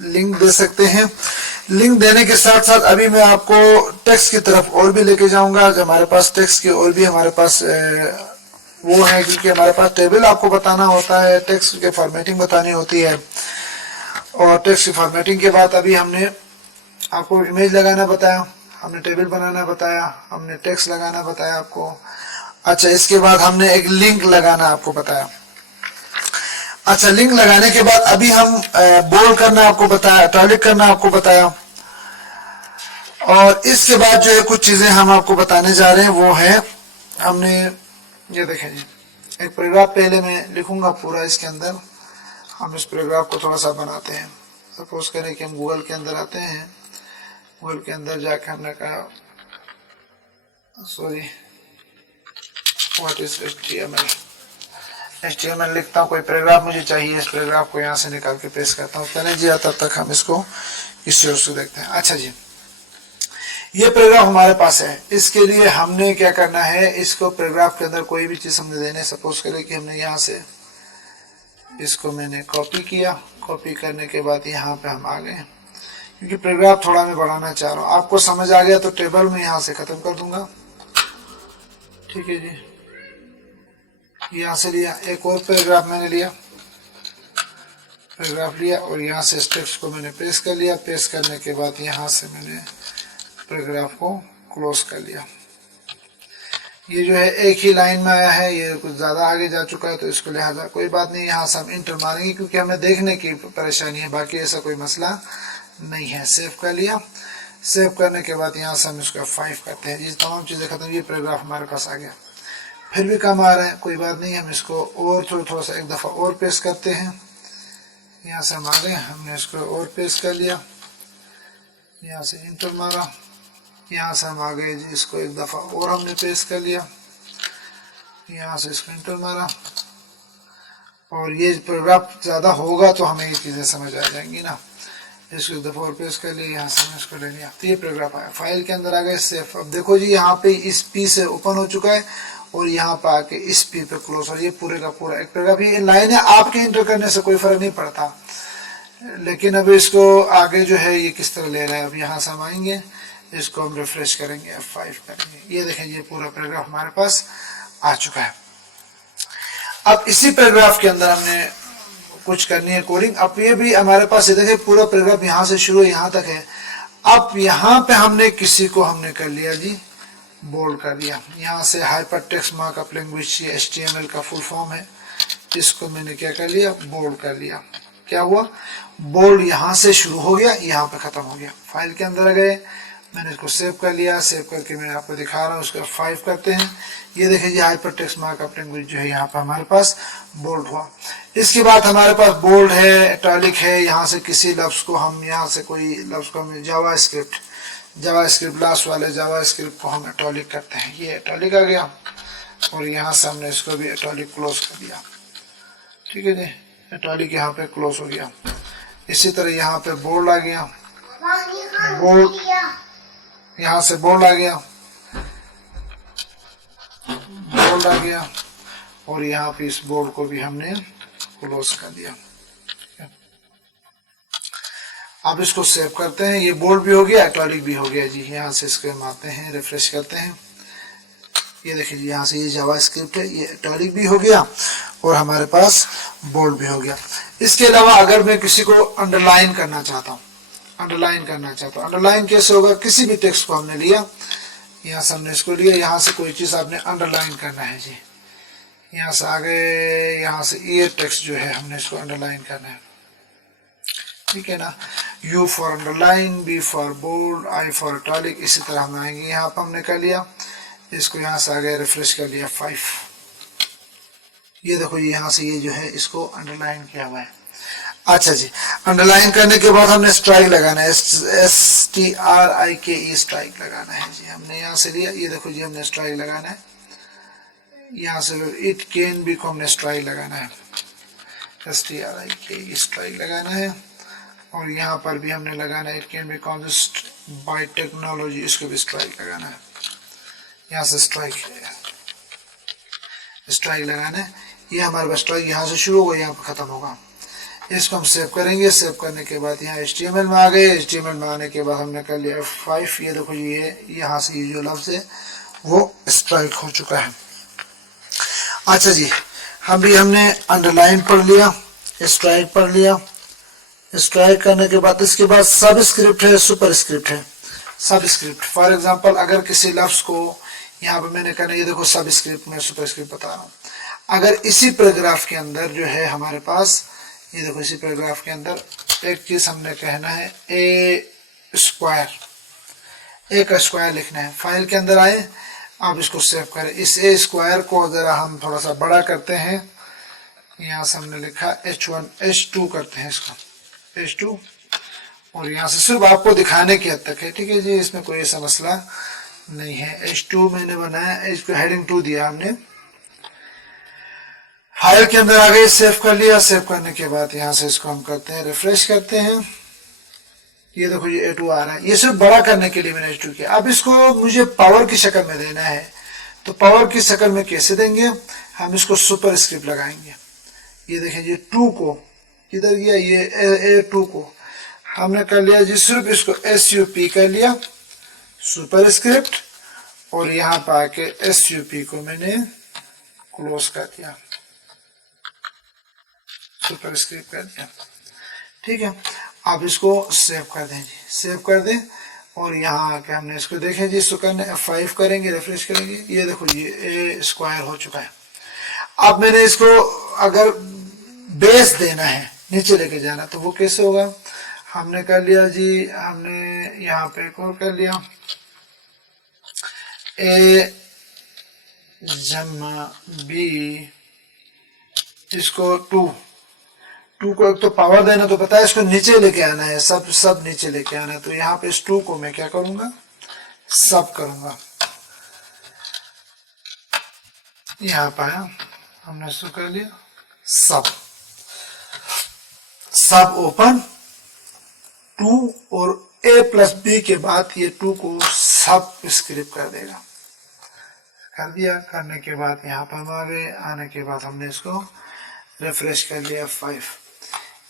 लिंक दे सकते हैं। लिंक देने के साथ साथ अभी मैं आपको टेक्स्ट की तरफ और भी लेके जाऊंगा। हमारे पास टेक्स्ट की और भी हमारे पास वो है, क्योंकि हमारे पास टेबल आपको बताना होता है, टेक्स्ट की फॉर्मेटिंग बतानी होती है, और टेक्स्ट की फॉर्मेटिंग के बाद अभी हमने आपको इमेज लगाना बताया, हमने टेबल बनाना बताया, हमने टेक्स्ट लगाना बताया आपको। अच्छा, इसके बाद हमने एक लिंक लगाना आपको बताया। अच्छा, लिंक लगाने के बाद अभी हम बोल्ड करना आपको बताया, इटैलिक करना आपको बताया, और इसके बाद जो है कुछ चीजें हम आपको बताने जा रहे हैं, वो है हमने ये देखें जी एक पैराग्राफ पहले मैं लिखूंगा पूरा, इसके अंदर हम इस पैराग्राफ को थोड़ा सा बनाते हैं। सपोज करें कि हम गूगल के अंदर आते हैं, गूगल के अंदर जाके हमने कहा सॉरी व्हाट इज HTML लिखता हूँ, कोई पैराग्राफ मुझे चाहिए, इस पैराग्राफ को यहाँ से निकाल के पेस्ट करता हूँ। चलें जी, तब तक हम इसको किसी और से देखते हैं। अच्छा जी, ये पैराग्राफ हमारे पास है। इसके लिए हमने क्या करना है, इसको पैराग्राफ के अंदर कोई भी चीज हमने देने, सपोज करें कि हमने यहाँ से इसको मैंने कॉपी किया, कॉपी करने के बाद यहाँ पे हम आ गए, क्योंकि पैराग्राफ थोड़ा मैं बढ़ाना चाह रहा हूँ। आपको समझ आ गया तो टेबल में यहाँ से खत्म कर दूंगा, ठीक है जी। यहाँ से लिया, एक और पैराग्राफ मैंने लिया, पैराग्राफ लिया और यहाँ से स्टेप्स को मैंने पेस्ट कर लिया। पेस्ट करने के बाद यहाँ से मैंने पैराग्राफ को क्लोज कर लिया। ये जो है एक ही लाइन में आया है, ये कुछ ज्यादा आगे जा चुका है, तो इसको लिहाजा कोई बात नहीं, यहाँ से हम इंटर मारेंगे क्योंकि हमें देखने की परेशानी है, बाकी ऐसा कोई मसला नहीं है। सेव कर लिया। सेव करने के बाद यहाँ से हम इसको F5 करते हैं। ये तमाम चीजें खत्म, ये पैराग्राफ हमारे पास आ गया। फिर भी कम आ रहा है, कोई बात नहीं, हम इसको और थोड़ा सा एक दफा और पेस्ट करते हैं। यहाँ से हम आ गए, हमने इसको और पेस्ट कर लिया, यहाँ से इंटर मारा, यहाँ से हम आ गए जी, इसको एक दफा और हमने पेस्ट कर लिया, यहाँ से इसको इंटर मारा। और ये पैराग्राफ ज्यादा होगा तो हमें ये चीजें समझ आ जाएंगी ना। इसको एक दफा और पेस्ट कर लिया, यहाँ से हमने इसको ले लिया, तो ये पैराग्राफ आया। फाइल के अंदर आ गए, सेव। अब देखो जी, यहाँ पे इस पी से ओपन हो चुका है और यहाँ पे आके इस पी पे क्लोज, और ये पूरे का पूरा एक पैराग्राफ। ये लाइन है, आपके इंटर करने से कोई फर्क नहीं पड़ता, लेकिन अब इसको आगे जो है ये किस तरह ले रहा है। अब यहाँ से हम आएंगे, इसको हम रिफ्रेश करेंगे, F5 करेंगे, ये देखें, ये पूरा पैराग्राफ हमारे पास आ चुका है। अब इसी पैराग्राफ के अंदर हमने कुछ करनी है कोडिंग। अब ये भी हमारे पास, ये देखें, पूरा पैराग्राफ यहाँ से शुरू यहाँ तक है। अब यहाँ पे हमने किसी को हमने कर लिया जी, बोल्ड कर दिया। यहाँ से हाइपर टेक्स्ट मार्कअप लैंग्वेज, ये HTML का फुल फॉर्म है, इसको मैंने क्या कर लिया, बोल्ड कर लिया। क्या हुआ, बोल्ड यहाँ से शुरू हो गया, यहाँ पे खत्म हो गया। फाइल के अंदर गए, मैंने इसको सेव कर लिया। सेव करके मैं आपको दिखा रहा हूँ, उसको F5 करते हैं। ये देखिए, हाइपर टेक्स्ट मार्कअप लैंग्वेज जो है यहाँ पर हमारे पास बोल्ड हुआ। इसके बाद हमारे पास बोल्ड है, इटैलिक है। यहाँ से किसी लफ्ज को हम, यहाँ से कोई लफ्ज को हम, जावा स्क्रिप्ट लास्ट वाले जावा स्क्रिप्ट को हम इटैलिक करते हैं, ये इटैलिक आ गया। और यहाँ से हमने इसको भी इटैलिक क्लोज कर दिया, ठीक है जी। इटैलिक यहाँ पे क्लोज हो गया। इसी तरह यहाँ पे बोल्ड आ गया, बोल्ड, यहाँ से बोल्ड आ गया, बोल्ड आ गया, और यहाँ पे इस बोल्ड को भी हमने क्लोज कर दिया। अब इसको सेव करते हैं, ये बोल्ड भी हो गया, इटैलिक भी हो गया जी। यहाँ से इसको हम आते हैं, रिफ्रेश करते हैं, ये देखिए जी, यहाँ से ये जावा स्क्रिप्ट है, ये इटैलिक भी हो गया और हमारे पास बोल्ड भी हो गया। इसके अलावा अगर मैं किसी को अंडरलाइन करना चाहता हूँ, अंडरलाइन कैसे होगा, किसी भी टेक्स्ट को हमने लिया, यहाँ से हमने इसको लिया, यहाँ से कोई चीज आपने अंडरलाइन करना है जी। यहाँ से आगे, यहाँ से ये टेक्स्ट जो है हमने इसको अंडरलाइन करना है, ठीक है ना। U for underline, B for bold, I for italic, इसी तरह हम आएंगे। यहाँ पर हमने कर लिया, इसको यहाँ से आगे रिफ्रेश कर लिया, 5। ये देखो, यहाँ से ये जो है इसको अंडरलाइन किया हुआ है। अच्छा जी, अंडरलाइन करने के बाद हमने स्ट्राइक लगाना है, STRIKE स्ट्राइक लगाना है जी। हमने यहाँ से लिया, ये देखो जी, हमने स्ट्राइक लगाना है। यहाँ से इट कैन बी को हमने स्ट्राइक लगाना है, STRIKE स्ट्राइक लगाना है। और यहाँ पर भी हमने लगाना है, it can be consist bye technology, इसको भी स्ट्राइक लगाना है। यहाँ से स्ट्राइक लगाना है। ये हमारे पास स्ट्राइक यहाँ से शुरू होगा, यहाँ पर खत्म होगा। इसको हम सेव करेंगे। सेव करने के बाद यहाँ HTML में आ गए। HTML में आने के बाद हमने कर लिया F5। ये देखो, ये यहाँ से ये जो लफ्ज है वो स्ट्राइक हो चुका है। अच्छा जी, हमने अंडरलाइन पढ़ लिया, स्ट्राइक पढ़ लिया। स्ट्राइक करने के बाद इसके बाद सब स्क्रिप्ट है, सुपर स्क्रिप्ट है। सब स्क्रिप्ट, फॉर एग्जाम्पल, अगर किसी लफ्ज को यहाँ पे मैंने कहना, ये देखो सब स्क्रिप्ट में सुपर स्क्रिप्ट बता रहा हूँ। अगर इसी पैराग्राफ के अंदर जो है हमारे पास, ये देखो, इसी पैराग्राफ के अंदर एक चीज हमने कहना है, एक स्क्वायर लिखना है। फाइल के अंदर आए, अब इसको सेव करें। इस ए स्क्वायर को जरा हम थोड़ा सा बड़ा करते हैं, यहाँ से हमने लिखा H1 H2 करते हैं इसको H2, और यहाँ से सिर्फ आपको दिखाने की हद तक है, ठीक है जी, इसमें कोई ऐसा मसला नहीं है। H2 मैंने बनाया, इसको हेडिंग 2 दिया हमने, फाइल के अंदर आ गए, सेव कर लिया। सेव करने के बाद यहाँ से इसको हम करते हैं, रिफ्रेश करते हैं, ये देखो ये A2 आ रहा है। ये सिर्फ बड़ा करने के लिए मैंने H2 किया। अब इसको मुझे पावर की शक्ल में देना है, तो पावर की शक्ल में कैसे देंगे, हम इसको सुपर स्क्रिप्ट लगाएंगे। ये देखें ये 2 को किधर गया, ये A2 को हमने कर लिया जी, सिर्फ इसको SUP कर लिया सुपर स्क्रिप्ट, और यहाँ पर आके SUP को मैंने क्लोज कर दिया, सुपर स्क्रिप्ट कर दिया, ठीक है। अब इसको सेव कर दें जी, सेव कर दें, और यहाँ आके हमने इसको देखें जी, इसको करने F5 करेंगे, रिफ्रेश करेंगे, ये देखो ये ए स्क्वायर हो चुका है। अब मैंने इसको अगर बेस देना है, नीचे लेके जाना, तो वो कैसे होगा, हमने कर लिया जी, हमने यहाँ पे एक और कर लिया, A जमा B, इसको 2 को एक तो पावर देना, तो पता है इसको नीचे लेके आना है, सब नीचे लेके आना है, तो यहाँ पे इस 2 को मैं क्या करूंगा, सब करूंगा। यहाँ पर हमने इसको कर लिया सब ओपन 2, और A+B के बाद ये 2 को सब स्क्रिप्ट कर देगा, कर दिया। करने के बाद यहाँ पर हम आ गए, आने के बाद हमने इसको रिफ्रेश कर लिया F5,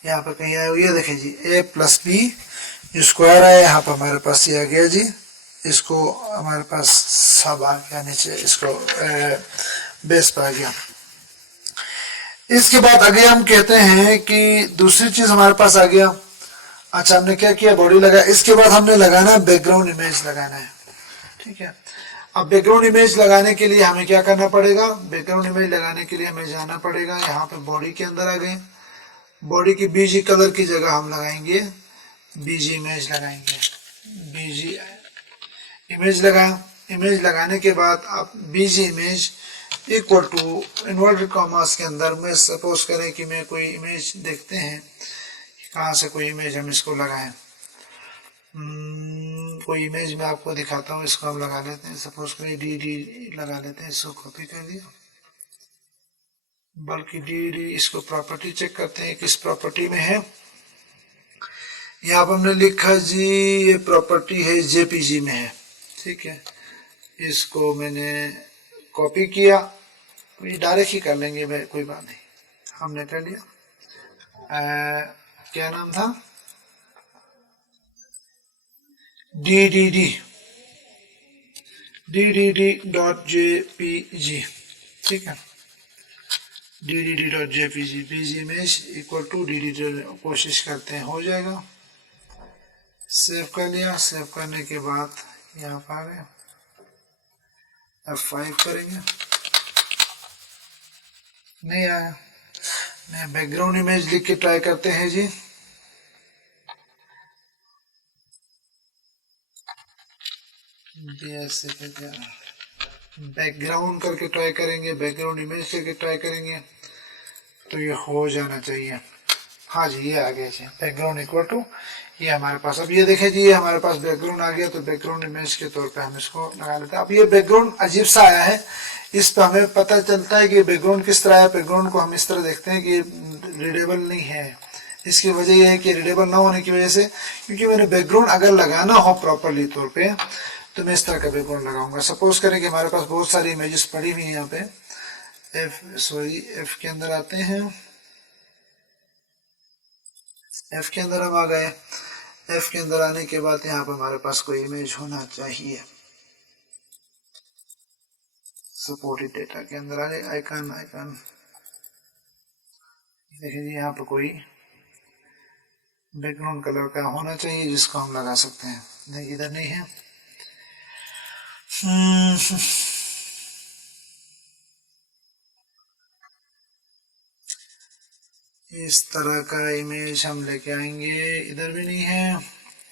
यहाँ पर कहीं आया, ये देखें जी A+B जो स्क्वायर है, यहाँ पर हमारे पास ये आ गया जी, इसको हमारे पास सब आ गया नीचे, इसको बेस पर आ गया। इसके बाद आगे हम कहते हैं कि दूसरी चीज हमारे पास आ गया। अच्छा, हमने क्या किया, बॉडी लगाया, इसके बाद हमने लगाना बैकग्राउंड इमेज लगाना है, ठीक है। अब बैकग्राउंड इमेज लगाने के लिए हमें क्या करना पड़ेगा, बैकग्राउंड इमेज लगाने के लिए हमें जाना पड़ेगा, यहाँ पे बॉडी के अंदर आ गए, बॉडी की बीजी कलर की जगह हम लगाएंगे बीजी इमेज लगाएंगे, बीजी इमेज लगाया। इमेज लगाने के बाद आप BG image equal to inverted commas के अंदर में सपोज करें कि मैं कोई इमेज देखते हैं, कहाँ से कोई इमेज हम इसको लगाएं, कोई इमेज मैं आपको दिखाता हूँ, इसको हम लगा लेते हैं, सपोज करें डी लगा लेते हैं, इसको कॉपी कर दिया, बल्कि डी इसको प्रॉपर्टी चेक करते हैं किस प्रॉपर्टी में है। यहाँ पर हमने लिखा जी ये प्रॉपर्टी है जेपीजी में है, ठीक है। इसको मैंने कॉपी किया, ये डायरेक्ट ही कर लेंगे भाई, कोई बात नहीं, हमने कर लिया। क्या नाम था, ddd.jpg, ठीक है, ddd.jpg, pg image equal to dd, कोशिश करते हैं हो जाएगा। सेव कर लिया, सेव करने के बाद यहाँ पर आ गए, F5 करेंगे, नहीं आया। मैं बैकग्राउंड इमेज लिख के ट्राई करते हैं जी, बैकग्राउंड करके ट्राई करेंगे, बैकग्राउंड इमेज करके ट्राई करेंगे, तो ये हो जाना चाहिए। हाँ जी, ये आ गया जी, बैकग्राउंड इक्वल टू ये हमारे पास। अब ये देखें जी, ये हमारे पास बैकग्राउंड आ गया, तो बैकग्राउंड इमेज के तौर पे हम इसको लगा लेते हैं। अब ये बैकग्राउंड अजीब सा आया है, इस पर हमें पता चलता है कि बैकग्राउंड किस तरह है। बैकग्राउंड को हम इस तरह देखते हैं कि रीडेबल नहीं है। इसकी वजह यह है कि रीडेबल ना होने की वजह से, क्योंकि मैंने बैकग्राउंड अगर लगाना हो प्रॉपरली तौर पे, तो मैं इस तरह का बैकग्राउंड लगाऊंगा। सपोज करें कि हमारे पास बहुत सारी इमेजेस पड़ी हुई हैं यहाँ पे, एफ के अंदर आते हैं, एफ के अंदर हम आ गए। एफ के अंदर आने के बाद यहाँ पर हमारे पास कोई इमेज होना चाहिए, सपोर्टेड डेटा के अंदर आ गए, आइकन देखिए जी, यहाँ पर कोई बैकग्राउंड कलर का होना चाहिए जिसको हम लगा सकते हैं। नहीं, इधर नहीं है। इस तरह का इमेज हम लेके आएंगे, इधर भी नहीं है,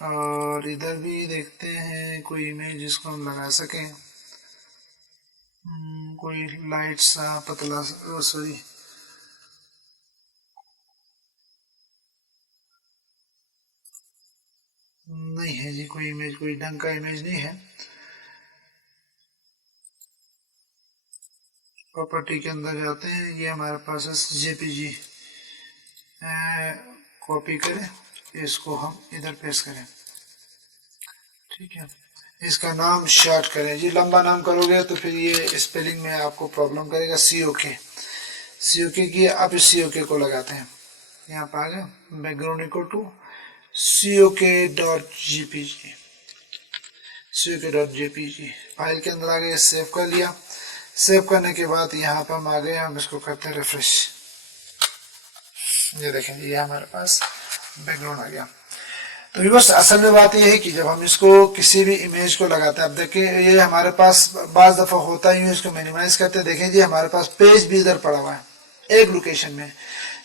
और इधर भी देखते हैं कोई इमेज जिसको हम लगा सकें। कोई लाइट सा पतला सॉरी नहीं है जी, कोई इमेज, कोई ढंग का इमेज नहीं है। प्रॉपर्टी के अंदर जाते हैं, ये हमारे पास है जेपीजी, कॉपी करें, इसको हम इधर पेस्ट करें, ठीक है। इसका नाम शॉर्ट करें जी, लंबा नाम करोगे तो फिर ये स्पेलिंग में आपको प्रॉब्लम करेगा। COK की, आप इस COK को लगाते हैं, यहाँ पर आ गया background equal to COK.jpg file के अंदर आ गए, सेव कर लिया। सेव करने के बाद यहाँ पर हम आ गए, हम इसको करते हैं रिफ्रेश, ये देखें ये हमारे पास बैकग्राउंड आ गया। तो व्यूअर्स असल में बात यह है कि जब हम इसको किसी भी इमेज को लगाते हैं, अब देखें ये हमारे पास बाज दफा होता ही, इसको मिनिमाइज करते हैं, देखें जी हमारे पास पेज भी इधर पड़ा हुआ है एक लोकेशन में।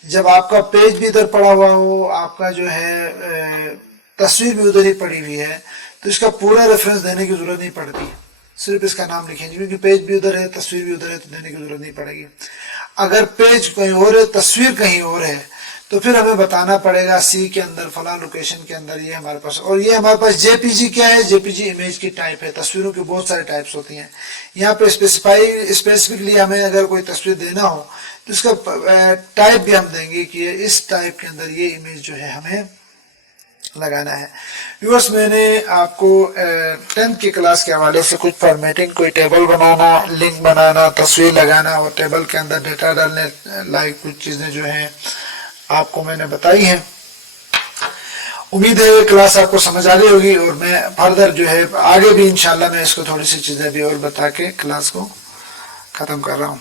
जब आपका पेज भी इधर पड़ा हुआ हो, आपका जो है तस्वीर भी उधर ही पड़ी हुई है, तो इसका पूरा रेफरेंस देने की जरूरत नहीं पड़ती, सिर्फ इसका नाम लिखेंगे, क्योंकि पेज भी उधर है तस्वीर भी उधर है, तो देने की जरूरत नहीं पड़ेगी। अगर पेज कहीं और है तस्वीर कहीं और है, तो फिर हमें बताना पड़ेगा सी के अंदर फला लोकेशन के अंदर ये हमारे पास। और ये हमारे पास जेपीजी क्या है, जेपीजी इमेज की टाइप है, तस्वीरों की बहुत सारे टाइप्स होती हैं। यहाँ पे स्पेसिफिकली हमें अगर कोई तस्वीर देना हो तो इसका टाइप भी हम देंगे कि इस टाइप के अंदर ये इमेज जो है हमें लगाना है। व्यूअर्स मैंने आपको 10th की क्लास के हवाले से कुछ फॉर्मेटिंग, कोई टेबल बनाना, लिंक बनाना, तस्वीर लगाना और टेबल के अंदर डेटा डालने लाइक कुछ चीज़ें जो हैं आपको मैंने बताई हैं। उम्मीद है ये क्लास आपको समझ आ गई होगी, और मैं फर्दर जो है आगे भी इंशाल्लाह मैं इसको थोड़ी सी चीज़ें भी और बता के क्लास को ख़त्म कर रहा हूँ।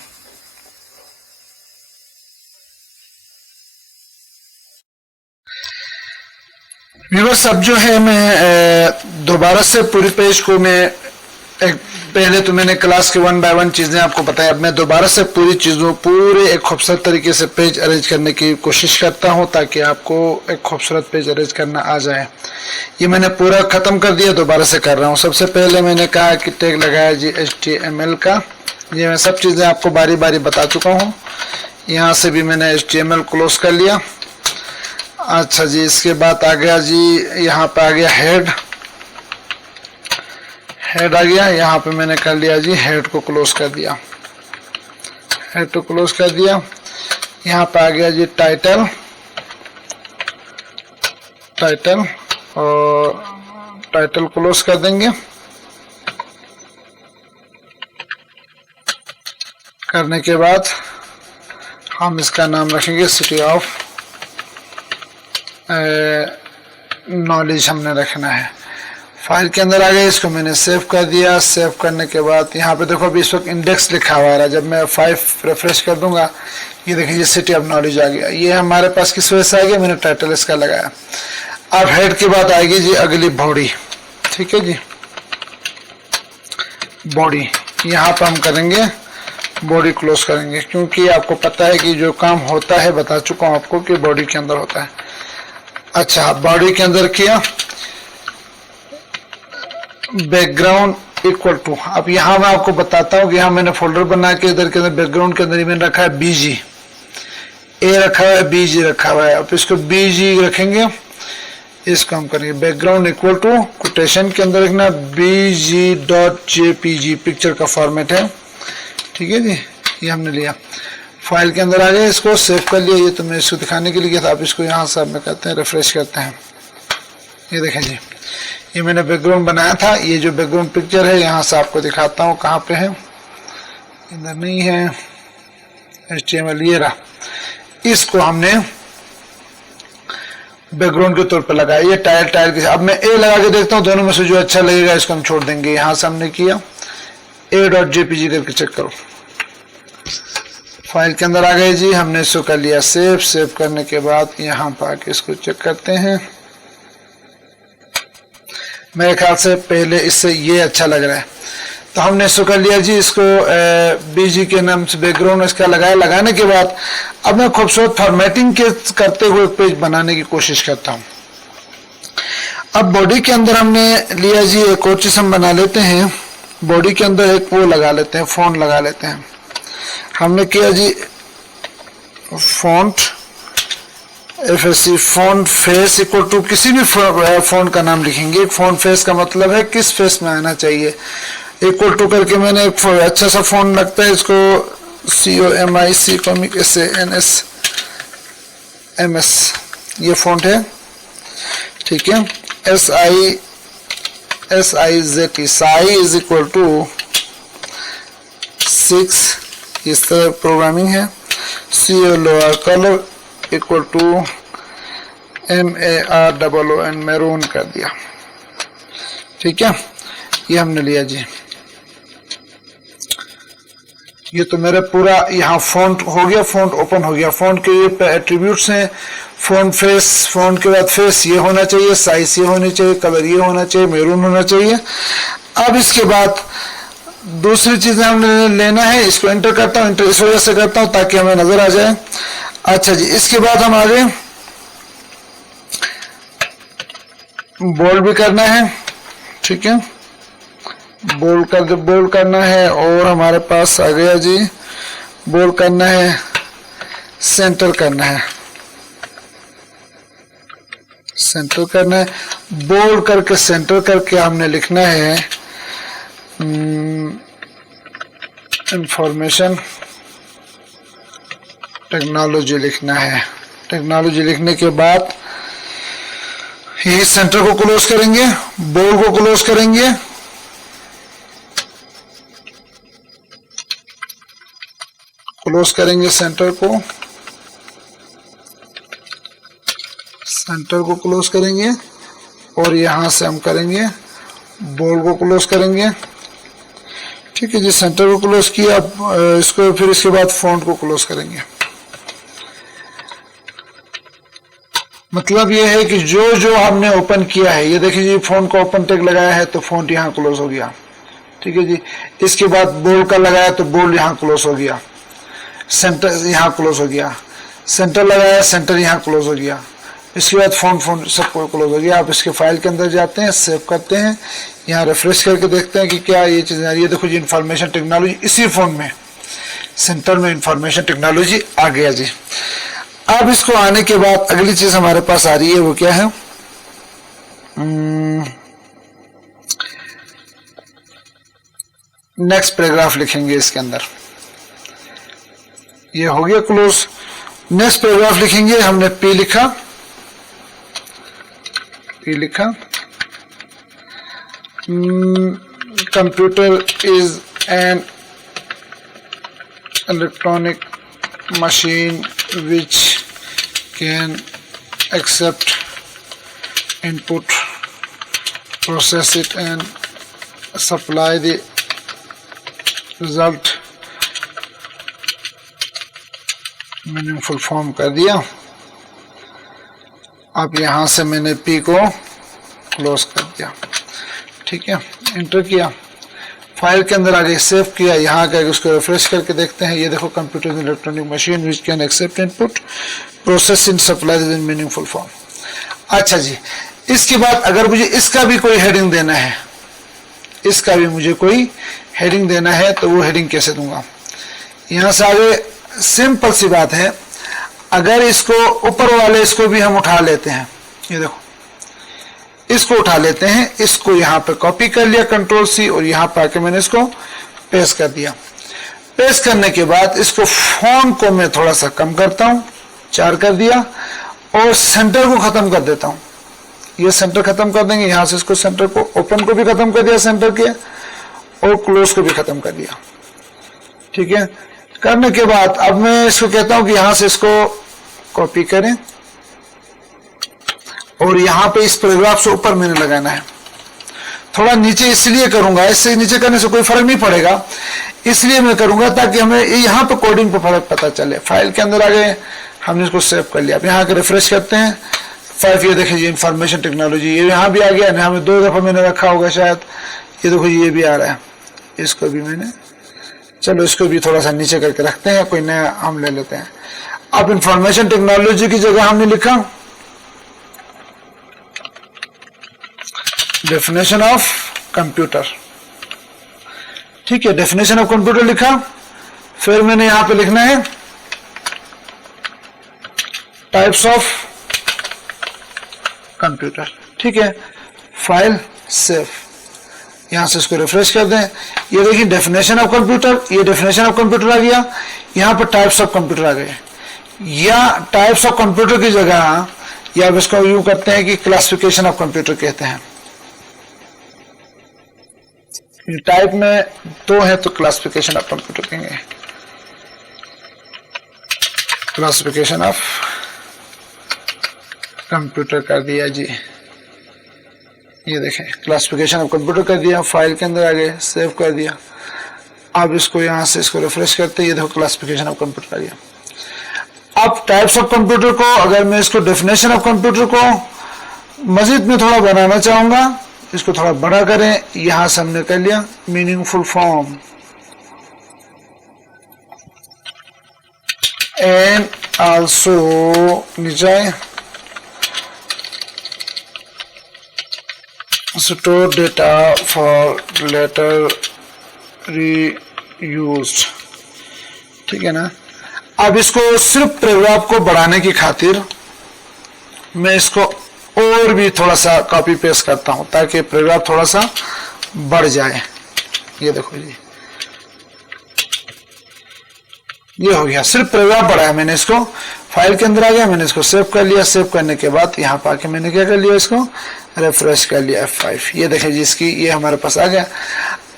व्यूअर्स अब जो है मैं दोबारा से पूरे पेज को मैं पहले तो मैंने क्लास के 1 बाय 1 चीज़ें आपको बताया, अब मैं दोबारा से पूरे एक खूबसूरत तरीके से पेज अरेंज करने की कोशिश करता हूं ताकि आपको एक खूबसूरत पेज अरेंज करना आ जाए। ये मैंने पूरा ख़त्म कर दिया, दोबारा से कर रहा हूं। सबसे पहले मैंने कहा कि टैग लगाया जी HTML का, ये मैं सब चीज़ें आपको बारी बारी बता चुका हूँ। यहाँ से भी मैंने HTML क्लोज कर लिया। अच्छा जी, इसके बाद आ गया जी, यहाँ पे आ गया हेड आ गया, यहाँ पे मैंने कर लिया जी हेड को क्लोज कर दिया, हेड को क्लोज कर दिया। यहाँ पे आ गया जी टाइटल और टाइटल क्लोज कर देंगे। करने के बाद हम इसका नाम रखेंगे सिटी ऑफ नॉलेज हमने रखना है। फाइल के अंदर आ गए, इसको मैंने सेव कर दिया। सेव करने के बाद यहाँ पे देखो अभी इस वक्त इंडेक्स लिखा हुआ है, जब मैं 5 रिफ्रेश कर दूंगा ये देखिए ये सिटी ऑफ नॉलेज आ गया। ये हमारे पास किस वजह से आ गया, मैंने टाइटल इसका लगाया। अब हेड के बाद आएगी जी अगली बॉडी, ठीक है जी, बॉडी। यहाँ पर हम करेंगे बॉडी क्लोज करेंगे, क्योंकि आपको पता है कि जो काम होता है बता चुका हूँ आपको कि बॉडी के अंदर होता है। अच्छा, बॉडी के अंदर किया बैकग्राउंड इक्वल टू, अब यहाँ मैं आपको बताता हूँ कि यहाँ मैंने फोल्डर बना के इधर के अंदर बैकग्राउंड के अंदर ही मैंने रखा है BG, A रखा हुआ है, BG रखा हुआ है। अब इसको BG रखेंगे, इसको हम करेंगे बैकग्राउंड इक्वल टू कोटेशन के अंदर रखना bg.jpg, पिक्चर का फॉर्मेट है, ठीक है जी। ये हमने लिया, फाइल के अंदर आ गए, इसको सेव कर लिया। ये तो मैं इसको दिखाने के लिए किया था, आप इसको यहाँ से में करते हैं रिफ्रेश करते हैं। ये देखें जी, ये मैंने बैकग्राउंड बनाया था। ये जो बैकग्राउंड पिक्चर है यहाँ से आपको दिखाता हूँ कहाँ पे है, इधर नहीं है, HTML ये रहा। इसको हमने बैकग्राउंड के तौर पर लगाया, ये टाइल के। अब मैं A लगा के देखता हूँ, दोनों में से जो अच्छा लगेगा इसको हम छोड़ देंगे। यहाँ से हमने किया A.jpg करके चेक करो, फाइल के अंदर आ गए जी। हमने इसको कर लिया सेव। सेव करने के बाद यहाँ पर आके इसको चेक करते हैं। मेरे ख्याल से पहले इससे ये अच्छा लग रहा है, तो हमने इसको कर लिया जी। इसको BG के नाम से बैकग्राउंड इसका लगाया। लगाने के बाद अब मैं खूबसूरत फॉर्मेटिंग के करते हुए पेज बनाने की कोशिश करता हूँ। अब बॉडी के अंदर हमने लिया जी, एक और चीज हम बना लेते हैं। बॉडी के अंदर एक वो लगा लेते हैं, फॉन्ट लगा लेते हैं। हमने किया जी font FSC font face equal to किसी भी फॉन्ट का नाम लिखेंगे। फॉन्ट फेस का मतलब है किस फेस में आना चाहिए, इक्वल टू करके मैंने एक अच्छा सा फॉन्ट लगता है इसको COMIC कॉमिक SANS ये फॉन्ट है, ठीक है। SIZT size is equal to 6 इस तरह प्रोग्रामिंग है। CLOR colour equal to MAROON maroon कर दिया, ठीक है। ये हमने लिया जी, ये तो मेरा पूरा यहाँ फॉन्ट हो गया, फॉन्ट ओपन हो गया। फॉन्ट के ये एट्रीब्यूट्स हैं, फॉन्ट फेस, फॉन्ट के बाद फेस ये होना चाहिए, साइज ये होनी चाहिए, कलर ये होना चाहिए, मैरून होना चाहिए। अब इसके बाद दूसरी चीजें हमने लेना है, इसको एंटर करता हूँ, एंटर इस वजह से करता हूँ ताकि हमें नजर आ जाए। अच्छा जी, इसके बाद हम आगे बोल्ड भी करना है, ठीक है, बोल्ड करना है। और हमारे पास आ गया जी बोल्ड करना है, सेंटर करना है, सेंटर करना है। बोल्ड करके सेंटर करके हमने लिखना है इंफॉर्मेशन टेक्नोलॉजी लिखना है। टेक्नोलॉजी लिखने के बाद यही सेंटर को क्लोज करेंगे, बोल्ड को क्लोज करेंगे, क्लोज करेंगे सेंटर को, सेंटर को क्लोज करेंगे और यहां से हम करेंगे बोल्ड को क्लोज करेंगे, ठीक है जी। सेंटर को क्लोज किया, इसको फिर इसके बाद फॉन्ट को क्लोज करेंगे। मतलब ये है कि जो जो हमने ओपन किया है, ये देखिए जी फॉन्ट का ओपन टैग लगाया है तो फॉन्ट यहां क्लोज हो गया, ठीक है जी। इसके बाद बोल्ड का लगाया तो बोल्ड यहां क्लोज हो गया, सेंटर यहां क्लोज हो गया, सेंटर लगाया सेंटर यहां क्लोज हो गया, इसके बाद फॉन्ट सब क्लोज हो गया। आप इसके फाइल के अंदर जाते हैं, सेव करते हैं, यहाँ रिफ्रेश करके देखते हैं कि क्या ये चीजें आ रही है। देखो जी इंफॉर्मेशन टेक्नोलॉजी इसी फॉन्ट में सेंटर में इंफॉर्मेशन टेक्नोलॉजी आ गया जी। अब इसको आने के बाद अगली चीज हमारे पास आ रही है, वो क्या है, नेक्स्ट पैराग्राफ लिखेंगे इसके अंदर। ये हो गया क्लोज। नेक्स्ट पैराग्राफ लिखेंगे, हमने P लिखा, computer is an electronic machine which can accept input, process it and supply the result meaningful form कर दिया। अब यहां से मैंने P को क्लोज कर दिया, ठीक है, एंटर किया, फाइल के अंदर आगे सेव किया, यहाँ का उसको रिफ्रेश करके देखते हैं। ये देखो computer electronic machine which can accept input, process in supply in meaningful form. अच्छा जी, इसके बाद अगर मुझे इसका भी कोई हेडिंग देना है, इसका भी मुझे कोई हेडिंग देना है तो वो हेडिंग कैसे दूंगा। यहाँ से आगे सिंपल सी बात है, अगर इसको ऊपर वाले इसको भी हम उठा लेते हैं, ये देखो इसको उठा लेते हैं, इसको यहाँ पे कॉपी कर लिया कंट्रोल C और यहाँ पे आके मैंने इसको पेस्ट कर दिया। पेस्ट करने के बाद इसको फॉन्ट को मैं थोड़ा सा कम करता हूँ, 4 कर दिया, और सेंटर को खत्म कर देता हूँ। ये सेंटर खत्म कर देंगे, यहाँ से इसको सेंटर को ओपन को भी खत्म कर दिया सेंटर के, और क्लोज को भी खत्म कर दिया, ठीक है। करने के बाद अब मैं इसको कहता हूँ कि यहाँ से इसको कॉपी करें और यहाँ पे इस पैराग्राफ से ऊपर मैंने लगाना है। थोड़ा नीचे इसलिए करूंगा, इससे नीचे करने से कोई फर्क नहीं पड़ेगा, इसलिए मैं करूंगा ताकि हमें यहाँ पे कोडिंग पे फर्क पता चले। फाइल के अंदर आ गए, हमने इसको सेव कर लिया। अब यहाँ के रिफ्रेश करते हैं, 5 ये देखिए इंफॉर्मेशन टेक्नोलॉजी, ये यहाँ भी आ गया, यहाँ में 2 दफा मैंने रखा होगा शायद, ये देखो ये भी आ रहा है, इसको भी मैंने, चलो इसको भी थोड़ा सा नीचे करके रखते हैं, कोई नया हम ले लेते हैं। अब इंफॉर्मेशन टेक्नोलॉजी की जगह हमने लिखा डेफिनेशन ऑफ कंप्यूटर, ठीक है, डेफिनेशन ऑफ कंप्यूटर लिखा, फिर मैंने यहां पे लिखना है टाइप्स ऑफ कंप्यूटर। ठीक है, फाइल सेव, यहां से इसको रिफ्रेश कर दें। ये देखिए डेफिनेशन ऑफ कंप्यूटर, ये डेफिनेशन ऑफ कंप्यूटर आ गया, यहां पर टाइप्स ऑफ कंप्यूटर आ गए। या टाइप्स ऑफ कंप्यूटर की जगह या अब इसको यूं करते हैं कि क्लासिफिकेशन ऑफ कंप्यूटर कहते हैं। टाइप में दो है तो क्लासिफिकेशन ऑफ कंप्यूटर कहेंगे, क्लासिफिकेशन ऑफ कंप्यूटर कर दिया जी। ये देखें क्लासिफिकेशन ऑफ कंप्यूटर कर दिया, फाइल के अंदर आ गए, सेव कर दिया। अब इसको यहां से इसको रिफ्रेश करते हैं, ये देखो क्लासिफिकेशन ऑफ कंप्यूटर आ गया। अब टाइप्स ऑफ कंप्यूटर को अगर मैं इसको डेफिनेशन ऑफ कंप्यूटर को मजीद में थोड़ा बनाना चाहूंगा, इसको थोड़ा बड़ा करें, यहां से हमने कर लिया मीनिंगफुल फॉर्म एंड आल्सो नीचे store data for later reused. ठीक है ना। अब इसको सिर्फ पैराग्राफ को बढ़ाने की खातिर मैं इसको और भी थोड़ा सा कॉपी पेस्ट करता हूं ताकि पैराग्राफ थोड़ा सा बढ़ जाए। ये देखो जी, ये हो गया, सिर्फ पैराग्राफ बढ़ाया मैंने, इसको फाइल के अंदर आ गया, मैंने इसको सेव कर लिया। सेव करने के बाद यहाँ पर आके मैंने क्या कर लिया, इसको रिफ्रेश कर लिया F5। ये देखें जी, इसकी ये हमारे पास आ गया।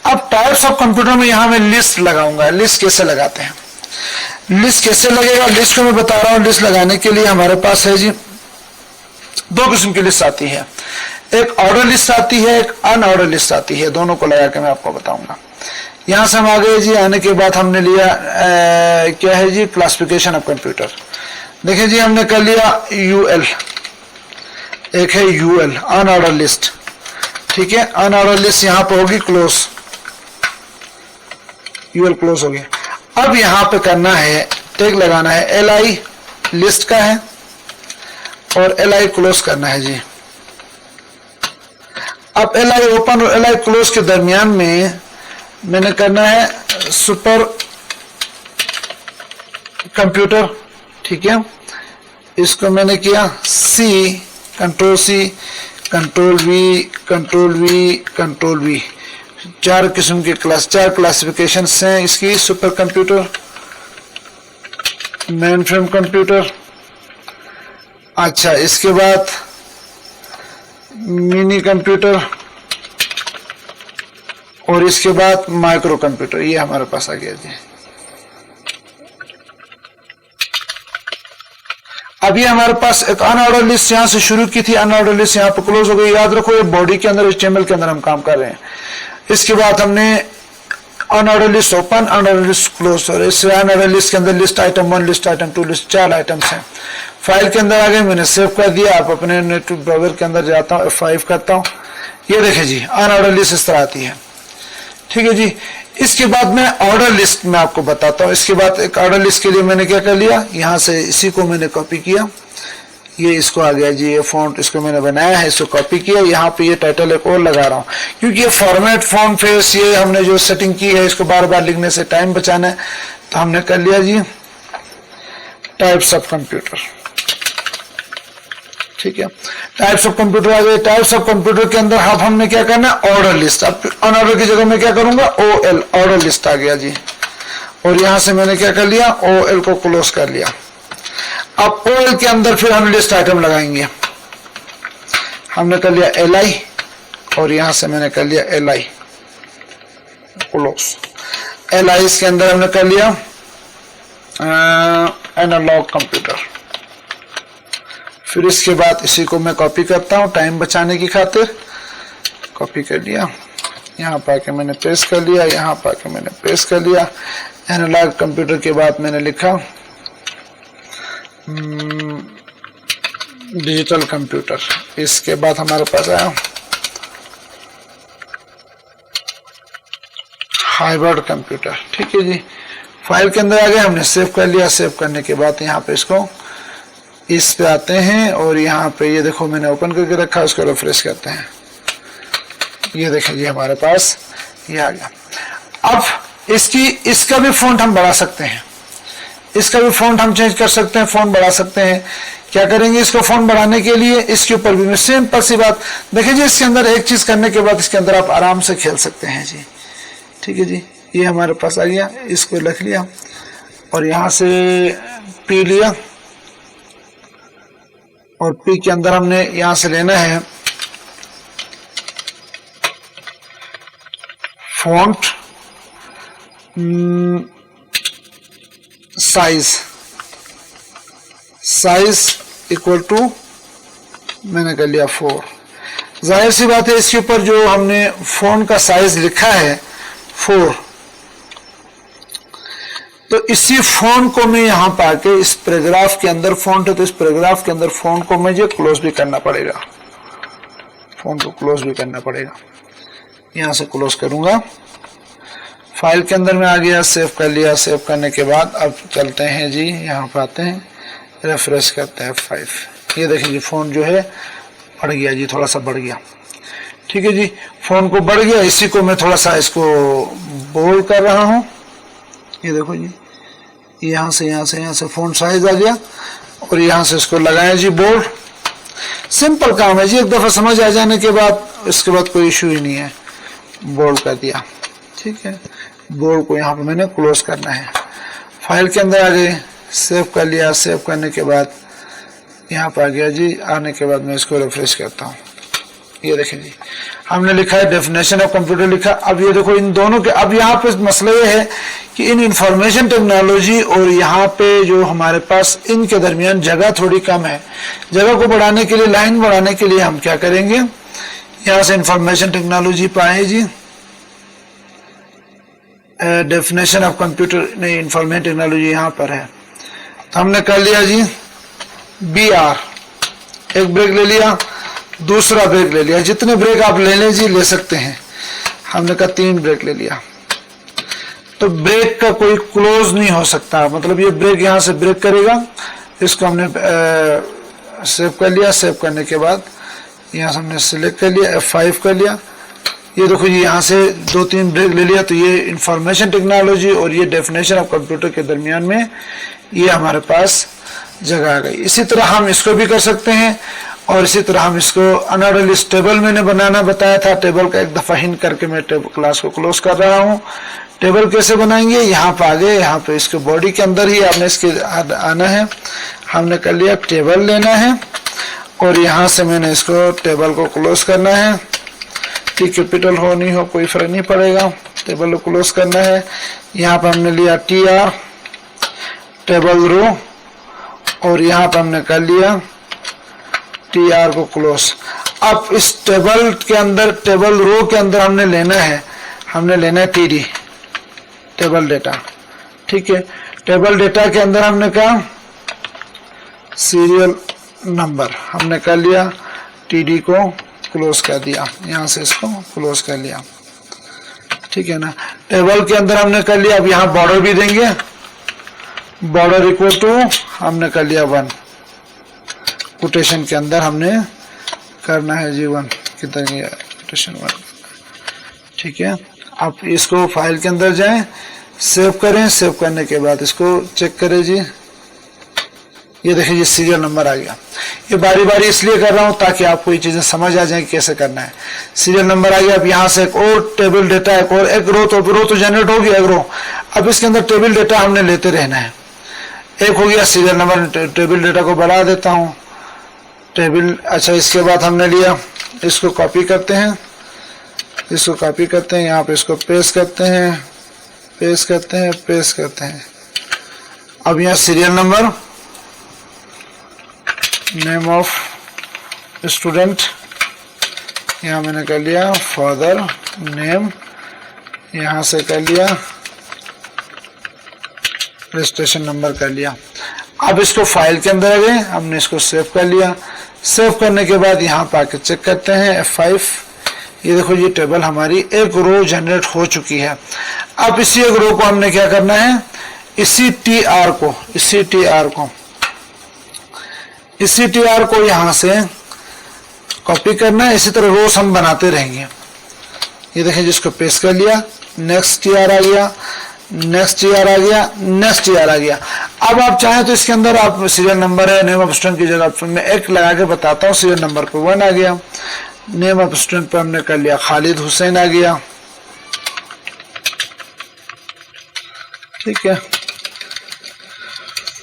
अब टाइप्स ऑफ कंप्यूटर में यहाँ मैं लिस्ट लगाऊंगा। लिस्ट कैसे लगाते हैं, लिस्ट कैसे लगेगा, लिस्ट को मैं बता रहा हूँ। लिस्ट लगाने के लिए हमारे पास है जी दो किस्म की लिस्ट आती है, एक ऑर्डर लिस्ट आती है, एक अनऑर्डर लिस्ट आती है। दोनों को लगा के मैं आपको बताऊंगा। यहां से हम आ गए जी, आने के बाद हमने लिया क्या है जी, क्लासिफिकेशन ऑफ कंप्यूटर। देखिए जी, हमने कर लिया UL, एक है UL अनऑर्डर लिस्ट। ठीक है, अनऑर्डर लिस्ट यहां पर होगी क्लोज, UL क्लोज हो गया। अब यहां पे करना है, टैग लगाना है, LI लिस्ट का है और LI क्लोज करना है जी। अब LI ओपन और LI क्लोज के दरमियान में मैंने करना है सुपर कंप्यूटर। ठीक है, इसको मैंने किया C, control C, control V, control V, control V। चार किस्म के चार क्लासिफिकेशन हैं इसकी। Super computer, main frame computer, अच्छा इसके बाद मिनी कंप्यूटर और इसके बाद माइक्रो कंप्यूटर। ये हमारे पास आ गया जी। अभी हमारे पास एक अनऑर्डर लिस्ट यहां से शुरू की थी, अनऑर्डर लिस्ट यहां पर क्लोज हो गई। याद रखो ये बॉडी के अंदर HTML के अंदर हम काम कर रहे हैं। इसके बाद हमने unordered list open, unordered list close. और इस अनऑर्डर लिस्ट के अंदर list item 1, list item 2, list 4 items हैं। फाइल के अंदर आ गए, मैंने सेव कर दिया। आप अपने नेट ब्राउजर के अंदर जाता हूँ, F5 करता हूँ। ये देखें जी, अनऑर्डर लिस्ट इस तरह आती है। ठीक है जी। इसके बाद मैं ऑर्डर लिस्ट में आपको बताता हूँ। इसके बाद एक ऑर्डर लिस्ट के लिए मैंने क्या कर लिया, यहाँ से इसी को मैंने कॉपी किया, ये इसको आ गया जी, ये फॉन्ट इसको मैंने बनाया है, इसको कॉपी किया। यहाँ पे ये टाइटल एक और लगा रहा हूँ क्योंकि ये फॉर्मेट फॉन्ट फेस ये हमने जो सेटिंग की है, इसको बार बार लिखने से टाइम बचाना है, तो हमने कर लिया जी टाइप्स ऑफ कंप्यूटर। ठीक है, टाइप्स ऑफ कंप्यूटर आ गए। टाइप्स ऑफ कंप्यूटर के अंदर अब हमने क्या करना है, ऑर्डर लिस्ट। अब अनऑर्डर की जगह मैं क्या करूंगा, OL ऑर्डर लिस्ट आ गया जी। और यहां से मैंने क्या कर लिया, OL को क्लोज कर लिया। अब OL के अंदर फिर हम लिस्ट आइटम लगाएंगे। हमने कर लिया LI और यहां से मैंने कर लिया LI क्लोज। LI के अंदर हमने कर लिया एनालॉग कंप्यूटर। फिर इसके बाद इसी को मैं कॉपी करता हूं टाइम बचाने की खातिर। कॉपी कर लिया, यहाँ पर आके मैंने पेस्ट कर लिया, यहाँ पर आके मैंने पेस्ट कर लिया। एनालॉग कंप्यूटर के बाद मैंने लिखा डिजिटल कंप्यूटर। इसके बाद हमारे पास आया हाइब्रिड कंप्यूटर। ठीक है जी, फाइल के अंदर आ गया, हमने सेव कर लिया। सेव करने के बाद यहाँ पे इसको इस पे आते हैं और यहाँ पे ये देखो मैंने ओपन करके रखा, उसको रिफ्रेश करते हैं। ये देखें जी, हमारे पास ये आ गया। अब इसका भी फॉन्ट हम बढ़ा सकते हैं, इसका भी फॉन्ट हम चेंज कर सकते हैं, फॉन्ट बढ़ा सकते हैं। क्या करेंगे, इसको फॉन्ट बढ़ाने के लिए इसके ऊपर भी सिंपल सी बात, देखिए जी इसके अंदर एक चीज करने के बाद इसके अंदर आप आराम से खेल सकते हैं जी। ठीक है जी, ये हमारे पास आ गया, इसको लिख लिया और यहां से पी लिया और पी के अंदर हमने यहां से लेना है फॉन्ट साइज इक्वल टू मैंने कर लिया 4। जाहिर सी बात है इसके ऊपर जो हमने फॉन्ट का साइज लिखा है 4, तो इसी फॉन्ट को मैं यहां पाके इस पैराग्राफ के अंदर फॉन्ट है तो इस पैराग्राफ के अंदर फॉन्ट को मुझे क्लोज भी करना पड़ेगा, फॉन्ट को क्लोज भी करना पड़ेगा। यहां से क्लोज करूंगा, फाइल के अंदर में आ गया, सेव कर लिया। सेव करने के बाद अब चलते हैं जी, यहाँ पर आते हैं, रेफ्रेश करते हैं 5। ये देखिए जी फॉन्ट जो है बढ़ गया जी, थोड़ा सा बढ़ गया। ठीक है जी, फॉन्ट को बढ़ गया, इसी को मैं थोड़ा सा इसको बोल्ड कर रहा हूँ। ये देखो जी, यहाँ से फॉन्ट साइज आ गया और यहाँ से इसको लगाया जी बोल्ड। सिंपल काम है जी, एक दफा समझ आ जाने के बाद इसके बाद कोई इशू ही नहीं है। बोल्ड कर दिया, ठीक है। बोर्ड को यहाँ पे मैंने क्लोज करना है। फाइल के अंदर आ गए, सेव कर लिया। सेव करने के बाद यहाँ पर आ गया जी, आने के बाद मैं इसको रिफ्रेश करता हूँ। ये देखें जी, हमने लिखा है डेफिनेशन ऑफ कंप्यूटर लिखा। अब ये देखो इन दोनों के, अब यहाँ पे मसला ये है कि इन इंफॉर्मेशन टेक्नोलॉजी और यहाँ पे जो हमारे पास इनके दरमियान जगह थोड़ी कम है। जगह को बढ़ाने के लिए, लाइन बढ़ाने के लिए हम क्या करेंगे, यहाँ से इंफॉर्मेशन टेक्नोलॉजी पाए जी, डेफिनेशन ऑफ कंप्यूटर नहीं, इंफॉर्मेशन टेक्नोलॉजी यहाँ पर है। तो हमने कर लिया जी BR, एक ब्रेक ले लिया, दूसरा ब्रेक ले लिया। जितने ब्रेक आप ले लें जी, ले सकते हैं। हमने कहा 3 ब्रेक ले लिया। तो ब्रेक का कोई क्लोज नहीं हो सकता, मतलब ये ब्रेक यहाँ से ब्रेक करेगा। इसको हमने सेव कर लिया। सेव करने के बाद यहाँ से हमने सिलेक्ट कर लिया, F5 कर लिया। ये देखो जी, यहाँ से 2-3 ब्रेक ले लिया। तो ये इंफॉर्मेशन टेक्नोलॉजी और ये डेफिनेशन ऑफ कंप्यूटर के दरमियान में ये हमारे पास जगह आ गई। इसी तरह हम इसको भी कर सकते हैं और इसी तरह हम इसको अनऑर्डर लिस्ट टेबल मैंने बनाना बताया था। टेबल का एक दफा हिंट करके मैं टेबल क्लास को क्लोज कर रहा हूँ। टेबल कैसे बनाएंगे, यहाँ पे आगे, यहाँ पे इसके बॉडी के अंदर ही आपने इसके आना है। हमने कर लिया, टेबल लेना है और यहाँ से मैंने इसको टेबल को क्लोज करना है। टी कैपिटल हो नहीं हो कोई फर्क नहीं पड़ेगा, टेबल को क्लोज करना है। यहाँ पर हमने लिया TR टेबल रो और यहाँ पर हमने कर लिया TR को क्लोज। अब इस टेबल के अंदर, टेबल रो के अंदर हमने लेना है TD टेबल डेटा। ठीक है, टेबल डेटा के अंदर हमने कहा सीरियल नंबर, हमने कर लिया, TD को क्लोज कर दिया, यहाँ से इसको क्लोज कर लिया। ठीक है ना, टेबल के अंदर हमने कर लिया। अब यहाँ बॉर्डर भी देंगे, बॉर्डर इक्वल टू हमने कर लिया 1, कोटेशन के अंदर हमने करना है जी 1, कितना गया कोटेशन 1। ठीक है, आप इसको फाइल के अंदर जाएं, सेव करें। सेव करने के बाद इसको चेक करें जी, ये देखिए जी सीरियल नंबर आ गया। ये बारी बारी इसलिए कर रहा हूं ताकि आपको ये चीजें समझ आ जाए कैसे करना है। सीरियल नंबर आ गया। अब यहाँ से एक और टेबल डेटा, एक रो तो जनरेट होगी, एक रो। अब इसके अंदर टेबल डेटा हमने लेते रहना है। एक हो गया सीरियल नंबर, टेबल डेटा को बढ़ा देता हूँ टेबल। अच्छा, इसके बाद हमने लिया, इसको कॉपी करते हैं, इसको कॉपी करते हैं, यहाँ पे इसको पेस्ट करते हैं, पेस्ट करते हैं, पेस्ट करते हैं। अब यहाँ serial number, name of student, यहाँ मैंने कर लिया फादर नेम, यहाँ से कर लिया रजिस्ट्रेशन नंबर कर लिया। अब इसको फाइल के अंदर आ गए, हमने इसको सेव कर लिया। सेव करने के बाद यहाँ पर आके चेक करते हैं F5। ये देखो ये टेबल हमारी एक रो जनरेट हो चुकी है। अब इसी एक रो को हमने क्या करना है, इसी TR को यहाँ से कॉपी करना है। इसी तरह रोज हम बनाते रहेंगे। ये देखें, जिसको पेस्ट कर लिया, नेक्स्ट ईयर आ गया, नेक्स्ट ईयर आ गया, नेक्स्ट ईयर आ गया। अब आप चाहें तो इसके अंदर आप सीरियल नंबर है, नेम ऑफ स्टूडेंट की जगह मैं एक लगा के बताता हूँ। सीरियल नंबर पे 1 आ गया, नेम ऑफ स्टूडेंट पे हमने कर लिया खालिद हुसैन आ गया, ठीक है।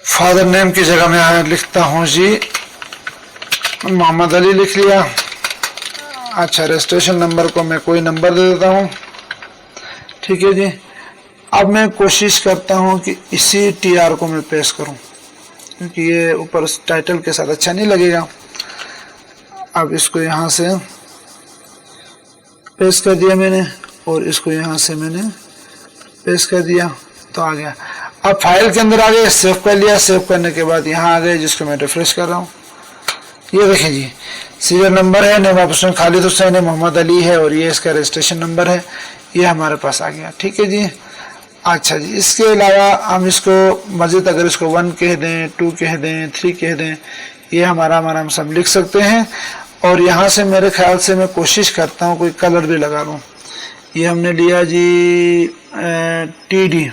फादर नेम की जगह मैं लिखता हूँ जी मोहम्मद अली लिख लिया। अच्छा, रजिस्ट्रेशन नंबर को मैं कोई नंबर दे देता हूँ, ठीक है जी। अब मैं कोशिश करता हूँ कि इसी टीआर को मैं पेस्ट करूँ, क्योंकि ये ऊपर टाइटल के साथ अच्छा नहीं लगेगा। अब इसको यहाँ से पेस्ट कर दिया मैंने और इसको यहाँ से मैंने पेस्ट कर दिया तो आ गया। अब फाइल के अंदर आ गए, सेव कर लिया। सेव करने के बाद यहाँ आ गए, जिसको मैं रिफ्रेश कर रहा हूँ। ये देखें जी, सीरियल नंबर है, name of student Khalid Hussain है, मोहम्मद अली है और ये इसका रजिस्ट्रेशन नंबर है, ये हमारे पास आ गया, ठीक है जी। अच्छा जी, इसके अलावा हम इसको मज़ीद अगर इसको 1 कह दें, 2 कह दें, 3 कह दें, ये हमारा हम सब लिख सकते हैं। और यहाँ से मेरे ख्याल से मैं कोशिश करता हूँ कोई कलर भी लगा लूँ। ये हमने लिया जी TD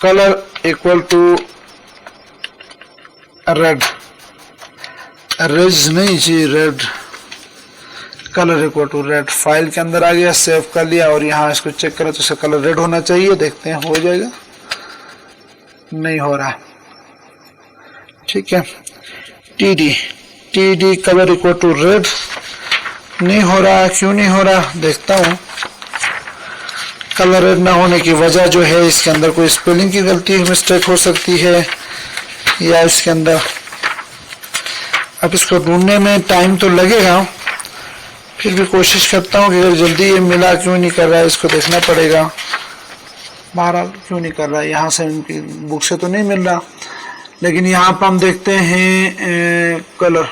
colour equal to red, रेज नहीं जी, red, colour equal to red. File के अंदर आ गया, सेव कर लिया और यहाँ इसको चेक करें तो इसका कलर रेड होना चाहिए। देखते हैं हो जाएगा, नहीं हो रहा, ठीक है। TD colour equal to red, नहीं हो रहा, क्यों नहीं हो रहा देखता हूँ। कलर रेड ना होने की वजह जो है, इसके अंदर कोई स्पेलिंग की गलती मिस्टेक हो सकती है या इसके अंदर, अब इसको ढूंढने में टाइम तो लगेगा, फिर भी कोशिश करता हूँ कि अगर जल्दी ये मिला क्यों नहीं कर रहा है, इसको देखना पड़ेगा। बहरहाल क्यों नहीं कर रहा है, यहाँ से उनकी बुक से तो नहीं मिल रहा, लेकिन यहाँ पर हम देखते हैं colour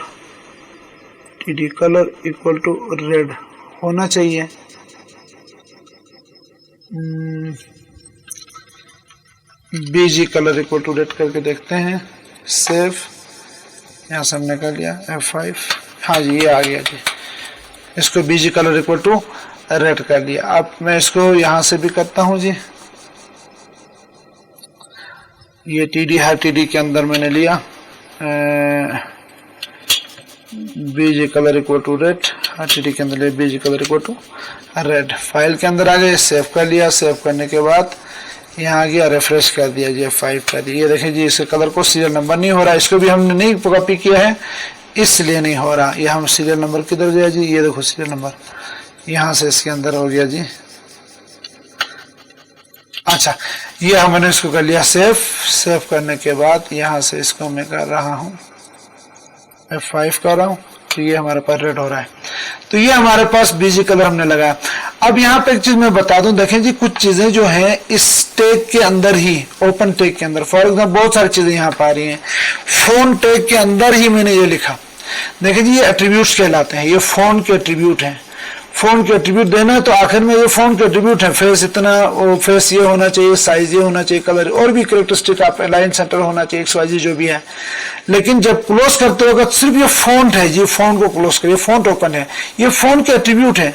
TD colour equal to red होना चाहिए। BG colour equal to red करके देखते हैं, सेव, यहाँ से हमने कर लिया F5, हाँ जी ये आ गया जी। इसको BG colour equal to red कर लिया। अब मैं इसको यहाँ से भी करता हूँ जी, ये TD हर TD के अंदर मैंने लिया BG colour equal to red, हर TD के अंदर BG colour equal to red. File के अंदर आ गए, सेव कर लिया। सेव करने के बाद यहाँ आ गया, रिफ्रेश कर दिया जी, F5 कर दिया। ये देखें जी, इसके कलर को सीरियल नंबर नहीं हो रहा, इसको भी हमने नहीं कॉपी किया है इसलिए नहीं हो रहा। ये हम सीरियल नंबर किधर गया जी, ये देखो सीरियल नंबर यहाँ से इसके अंदर हो गया जी। अच्छा, ये हमने इसको कर लिया सेव। सेव करने के बाद यहाँ से इसको मैं कर रहा हूँ F5 कर रहा हूँ, तो ये हमारे पास रेड हो रहा है। तो ये हमारे पास BG कलर हमने लगाया। अब यहाँ पे एक चीज मैं बता दूं, देखें जी कुछ चीजें जो हैं इस टैग के अंदर ही, ओपन टैग के अंदर, फॉर एग्जाम्पल बहुत सारी चीजें यहाँ पर आ रही हैं। फोन टैग के अंदर ही मैंने ये लिखा, देखें जी ये एट्रीब्यूट्स कहलाते हैं, ये फोन के एट्रीब्यूट हैं। फोन के एट्रीब्यूट देना है तो आखिर में ये फोन के एट्रीब्यूट है, फेस इतना, फेस ये होना चाहिए, साइज ये होना चाहिए, कलर और भी कैरेक्टरिस्टिक आप लाइन सेंटर होना चाहिए, XYZ जो भी है। लेकिन जब क्लोज करते होगा तो सिर्फ ये फॉन्ट है जी, फोन को क्लोज करिए, फॉन्ट ओपन है, ये फोन के एट्रीब्यूट है।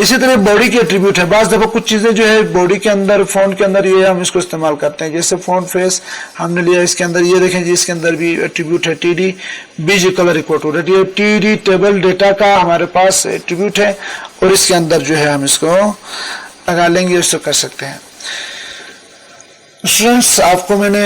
इसी तरह बॉडी के एट्रीब्यूट है। बाज दफा कुछ चीजें जो है बॉडी के अंदर, फोन के अंदर, ये हम इसको इस्तेमाल करते हैं। जैसे फोन फेस हमने लिया, इसके अंदर ये देखें जी, इसके अंदर भी एट्रीब्यूट है TD BG colour equal to red. ये TD टेबल डेटा का हमारे पास एट्रीब्यूट है और इसके अंदर जो है हम इसको लगा लेंगे, इसको कर सकते हैं। स्टूडेंट्स, आपको मैंने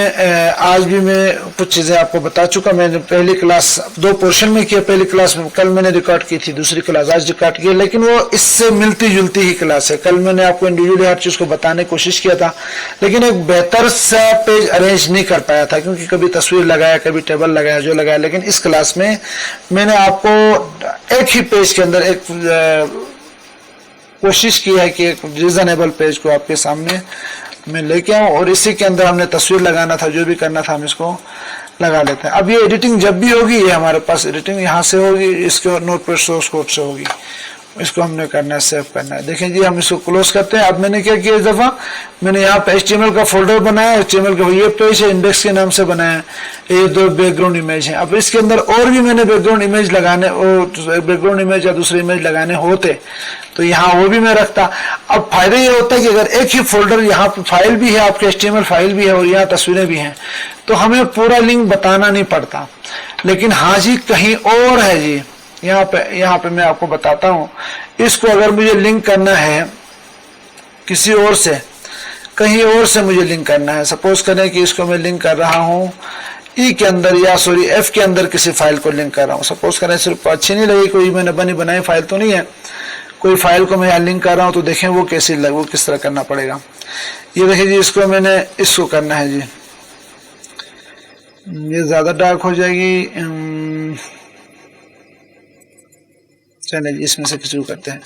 आज भी मैं कुछ चीज़ें आपको बता चुका। मैंने पहली क्लास 2 पोर्शन में किया। पहली क्लास में कल मैंने रिकॉर्ड की थी, दूसरी क्लास आज रिकॉर्ड की, लेकिन वो इससे मिलती जुलती ही क्लास है। कल मैंने आपको इंडिविजुअली हर चीज़ को बताने की कोशिश किया था, लेकिन एक बेहतर सा पेज अरेंज नहीं कर पाया था, क्योंकि कभी तस्वीर लगाया, कभी टेबल लगाया, जो लगाया। लेकिन इस क्लास में मैंने आपको एक ही पेज के अंदर एक कोशिश की है कि एक रीजनेबल पेज को आपके सामने मैं लेके आऊं और इसी के अंदर हमने तस्वीर लगाना था, जो भी करना था हम इसको लगा लेते हैं। अब ये एडिटिंग जब भी होगी, ये हमारे पास एडिटिंग यहाँ से होगी, इसके नोटपैड सोर्स कोड से होगी, इसको हमने करना है, सेव करना है। देखें जी, हम इसको क्लोज करते हैं। अब मैंने क्या किया, इस दफा मैंने यहाँ पे HTML का फोल्डर बनाया, HTML का ये पेज है, इंडेक्स के नाम से बनाया, ये 2 बैकग्राउंड इमेज है। अब इसके अंदर और भी मैंने बैकग्राउंड इमेज लगाने, और बैकग्राउंड इमेज या दूसरे इमेज लगाने होते तो यहाँ वो भी मैं रखता। अब फायदा ये होता है कि अगर एक ही फोल्डर, यहाँ पे फाइल भी है आपके, HTML फाइल भी है और यहाँ तस्वीरें भी हैं, तो हमें पूरा लिंक बताना नहीं पड़ता। लेकिन हाँ जी, कहीं और है जी, यहाँ पे मैं आपको बताता हूँ। इसको अगर मुझे लिंक करना है किसी और से, कहीं और से मुझे लिंक करना है, सपोज करें कि इसको मैं लिंक कर रहा हूँ ई के अंदर, या सॉरी एफ के अंदर किसी फाइल को लिंक कर रहा हूँ। सपोज करें, सिर्फ अच्छी नहीं लगी, कोई मैंने बनाई फाइल तो नहीं है, कोई फाइल को मैं यहाँ लिंक कर रहा हूँ, तो देखें वो कैसी वो किस तरह करना पड़ेगा। ये देखिए जी, इसको मैंने इसको करना है जी, ये ज्यादा डार्क हो जाएगी, चलिए जी इसमें से शुरू करते हैं।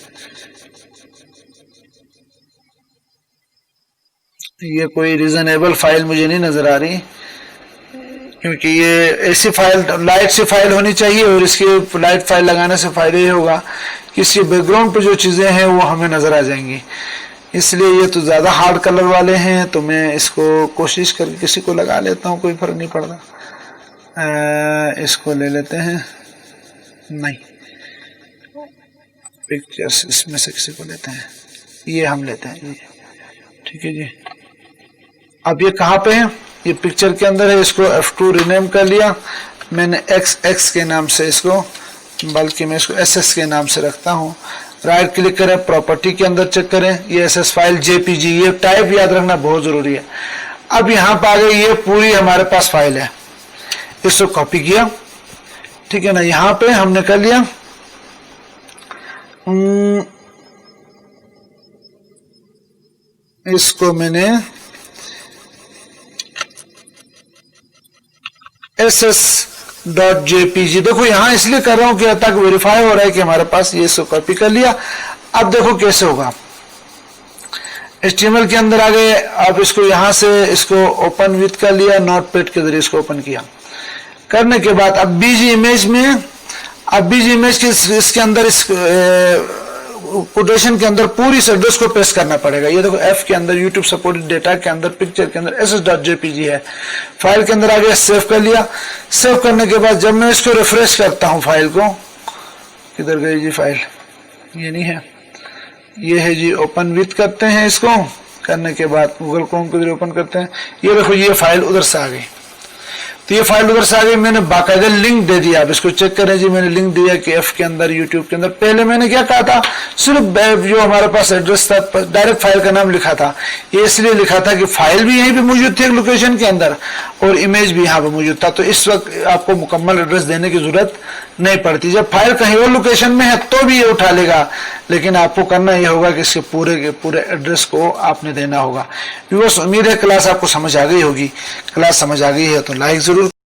ये कोई रीजनेबल फाइल मुझे नहीं नजर आ रही, क्योंकि ये ऐसी फाइल, लाइट सी फाइल होनी चाहिए, और इसकी लाइट फाइल लगाने से फायदा ये होगा कि इसके बैकग्राउंड पे जो चीजें हैं वो हमें नजर आ जाएंगी। इसलिए ये तो ज्यादा हार्ड कलर वाले हैं, तो मैं इसको कोशिश करके किसी को लगा लेता हूँ, कोई फर्क नहीं पड़ता। इसको ले लेते हैं, नहीं पिक्चर्स, इसमें से किसी को लेते हैं, ये हम लेते हैं जी, ठीक है जी। अब ये कहाँ पे है, ये पिक्चर के अंदर है। इसको F2 रिनेम कर लिया मैंने, XX के नाम से इसको, बल्कि मैं इसको SS के नाम से रखता हूँ। राइट क्लिक करें, प्रॉपर्टी के अंदर चेक करें, ये SS फाइल JPG, ये टाइप याद रखना बहुत जरूरी है। अब यहाँ पर आ गई, ये पूरी हमारे पास फाइल है, इसको कॉपी किया, ठीक है ना, यहाँ पे हमने कर लिया। इसको मैंने SS.jpg, देखो यहाँ इसलिए कर रहा हूं कि तक वेरीफाई हो रहा है कि हमारे पास, ये इसको कॉपी कर लिया। अब देखो कैसे होगा, HTML के अंदर आ गए। अब इसको यहाँ से इसको ओपन विथ कर लिया, नोटपैड के जरिए इसको ओपन किया। करने के बाद अब बीजी इमेज में, अब बीजी इमेज के इसके अंदर, इस कोटेशन के अंदर पूरी इस एड्रेस को पेस्ट करना पड़ेगा। ये देखो F के अंदर, यूट्यूब सपोर्टेड डेटा के अंदर, पिक्चर के अंदर SS.jpg है। फाइल के अंदर आ गया, सेव कर लिया। सेव करने के बाद जब मैं इसको रिफ्रेश करता हूं फाइल को, किधर गई जी फाइल, ये नहीं है, ये है जी, ओपन विथ करते हैं। इसको करने के बाद गूगल क्रोम के जरिए ओपन करते हैं, ये देखो ये फाइल उधर से आ गई। तो ये फाइल उधर से आ गई, मैंने बाकायदा लिंक दे दिया। अब इसको चेक करें जी, मैंने लिंक दिया कि F के अंदर, यूट्यूब के अंदर। पहले मैंने क्या कहा था, सिर्फ जो हमारे पास एड्रेस था, डायरेक्ट फाइल का नाम लिखा था। ये इसलिए लिखा था कि फाइल भी यहीं पे मौजूद थी एक लोकेशन के अंदर, और इमेज भी यहाँ पे मौजूद था। तो इस वक्त आपको मुकम्मल एड्रेस देने की जरूरत नहीं पड़ती। जब फाइल कहीं और लोकेशन में है तो भी ये उठा लेगा, लेकिन आपको करना ये होगा कि इसके पूरे के पूरे एड्रेस को आपने देना होगा। व्यूअर्स, उम्मीद है क्लास आपको समझ आ गई होगी। क्लास समझ आ गई है तो लाइक जरूर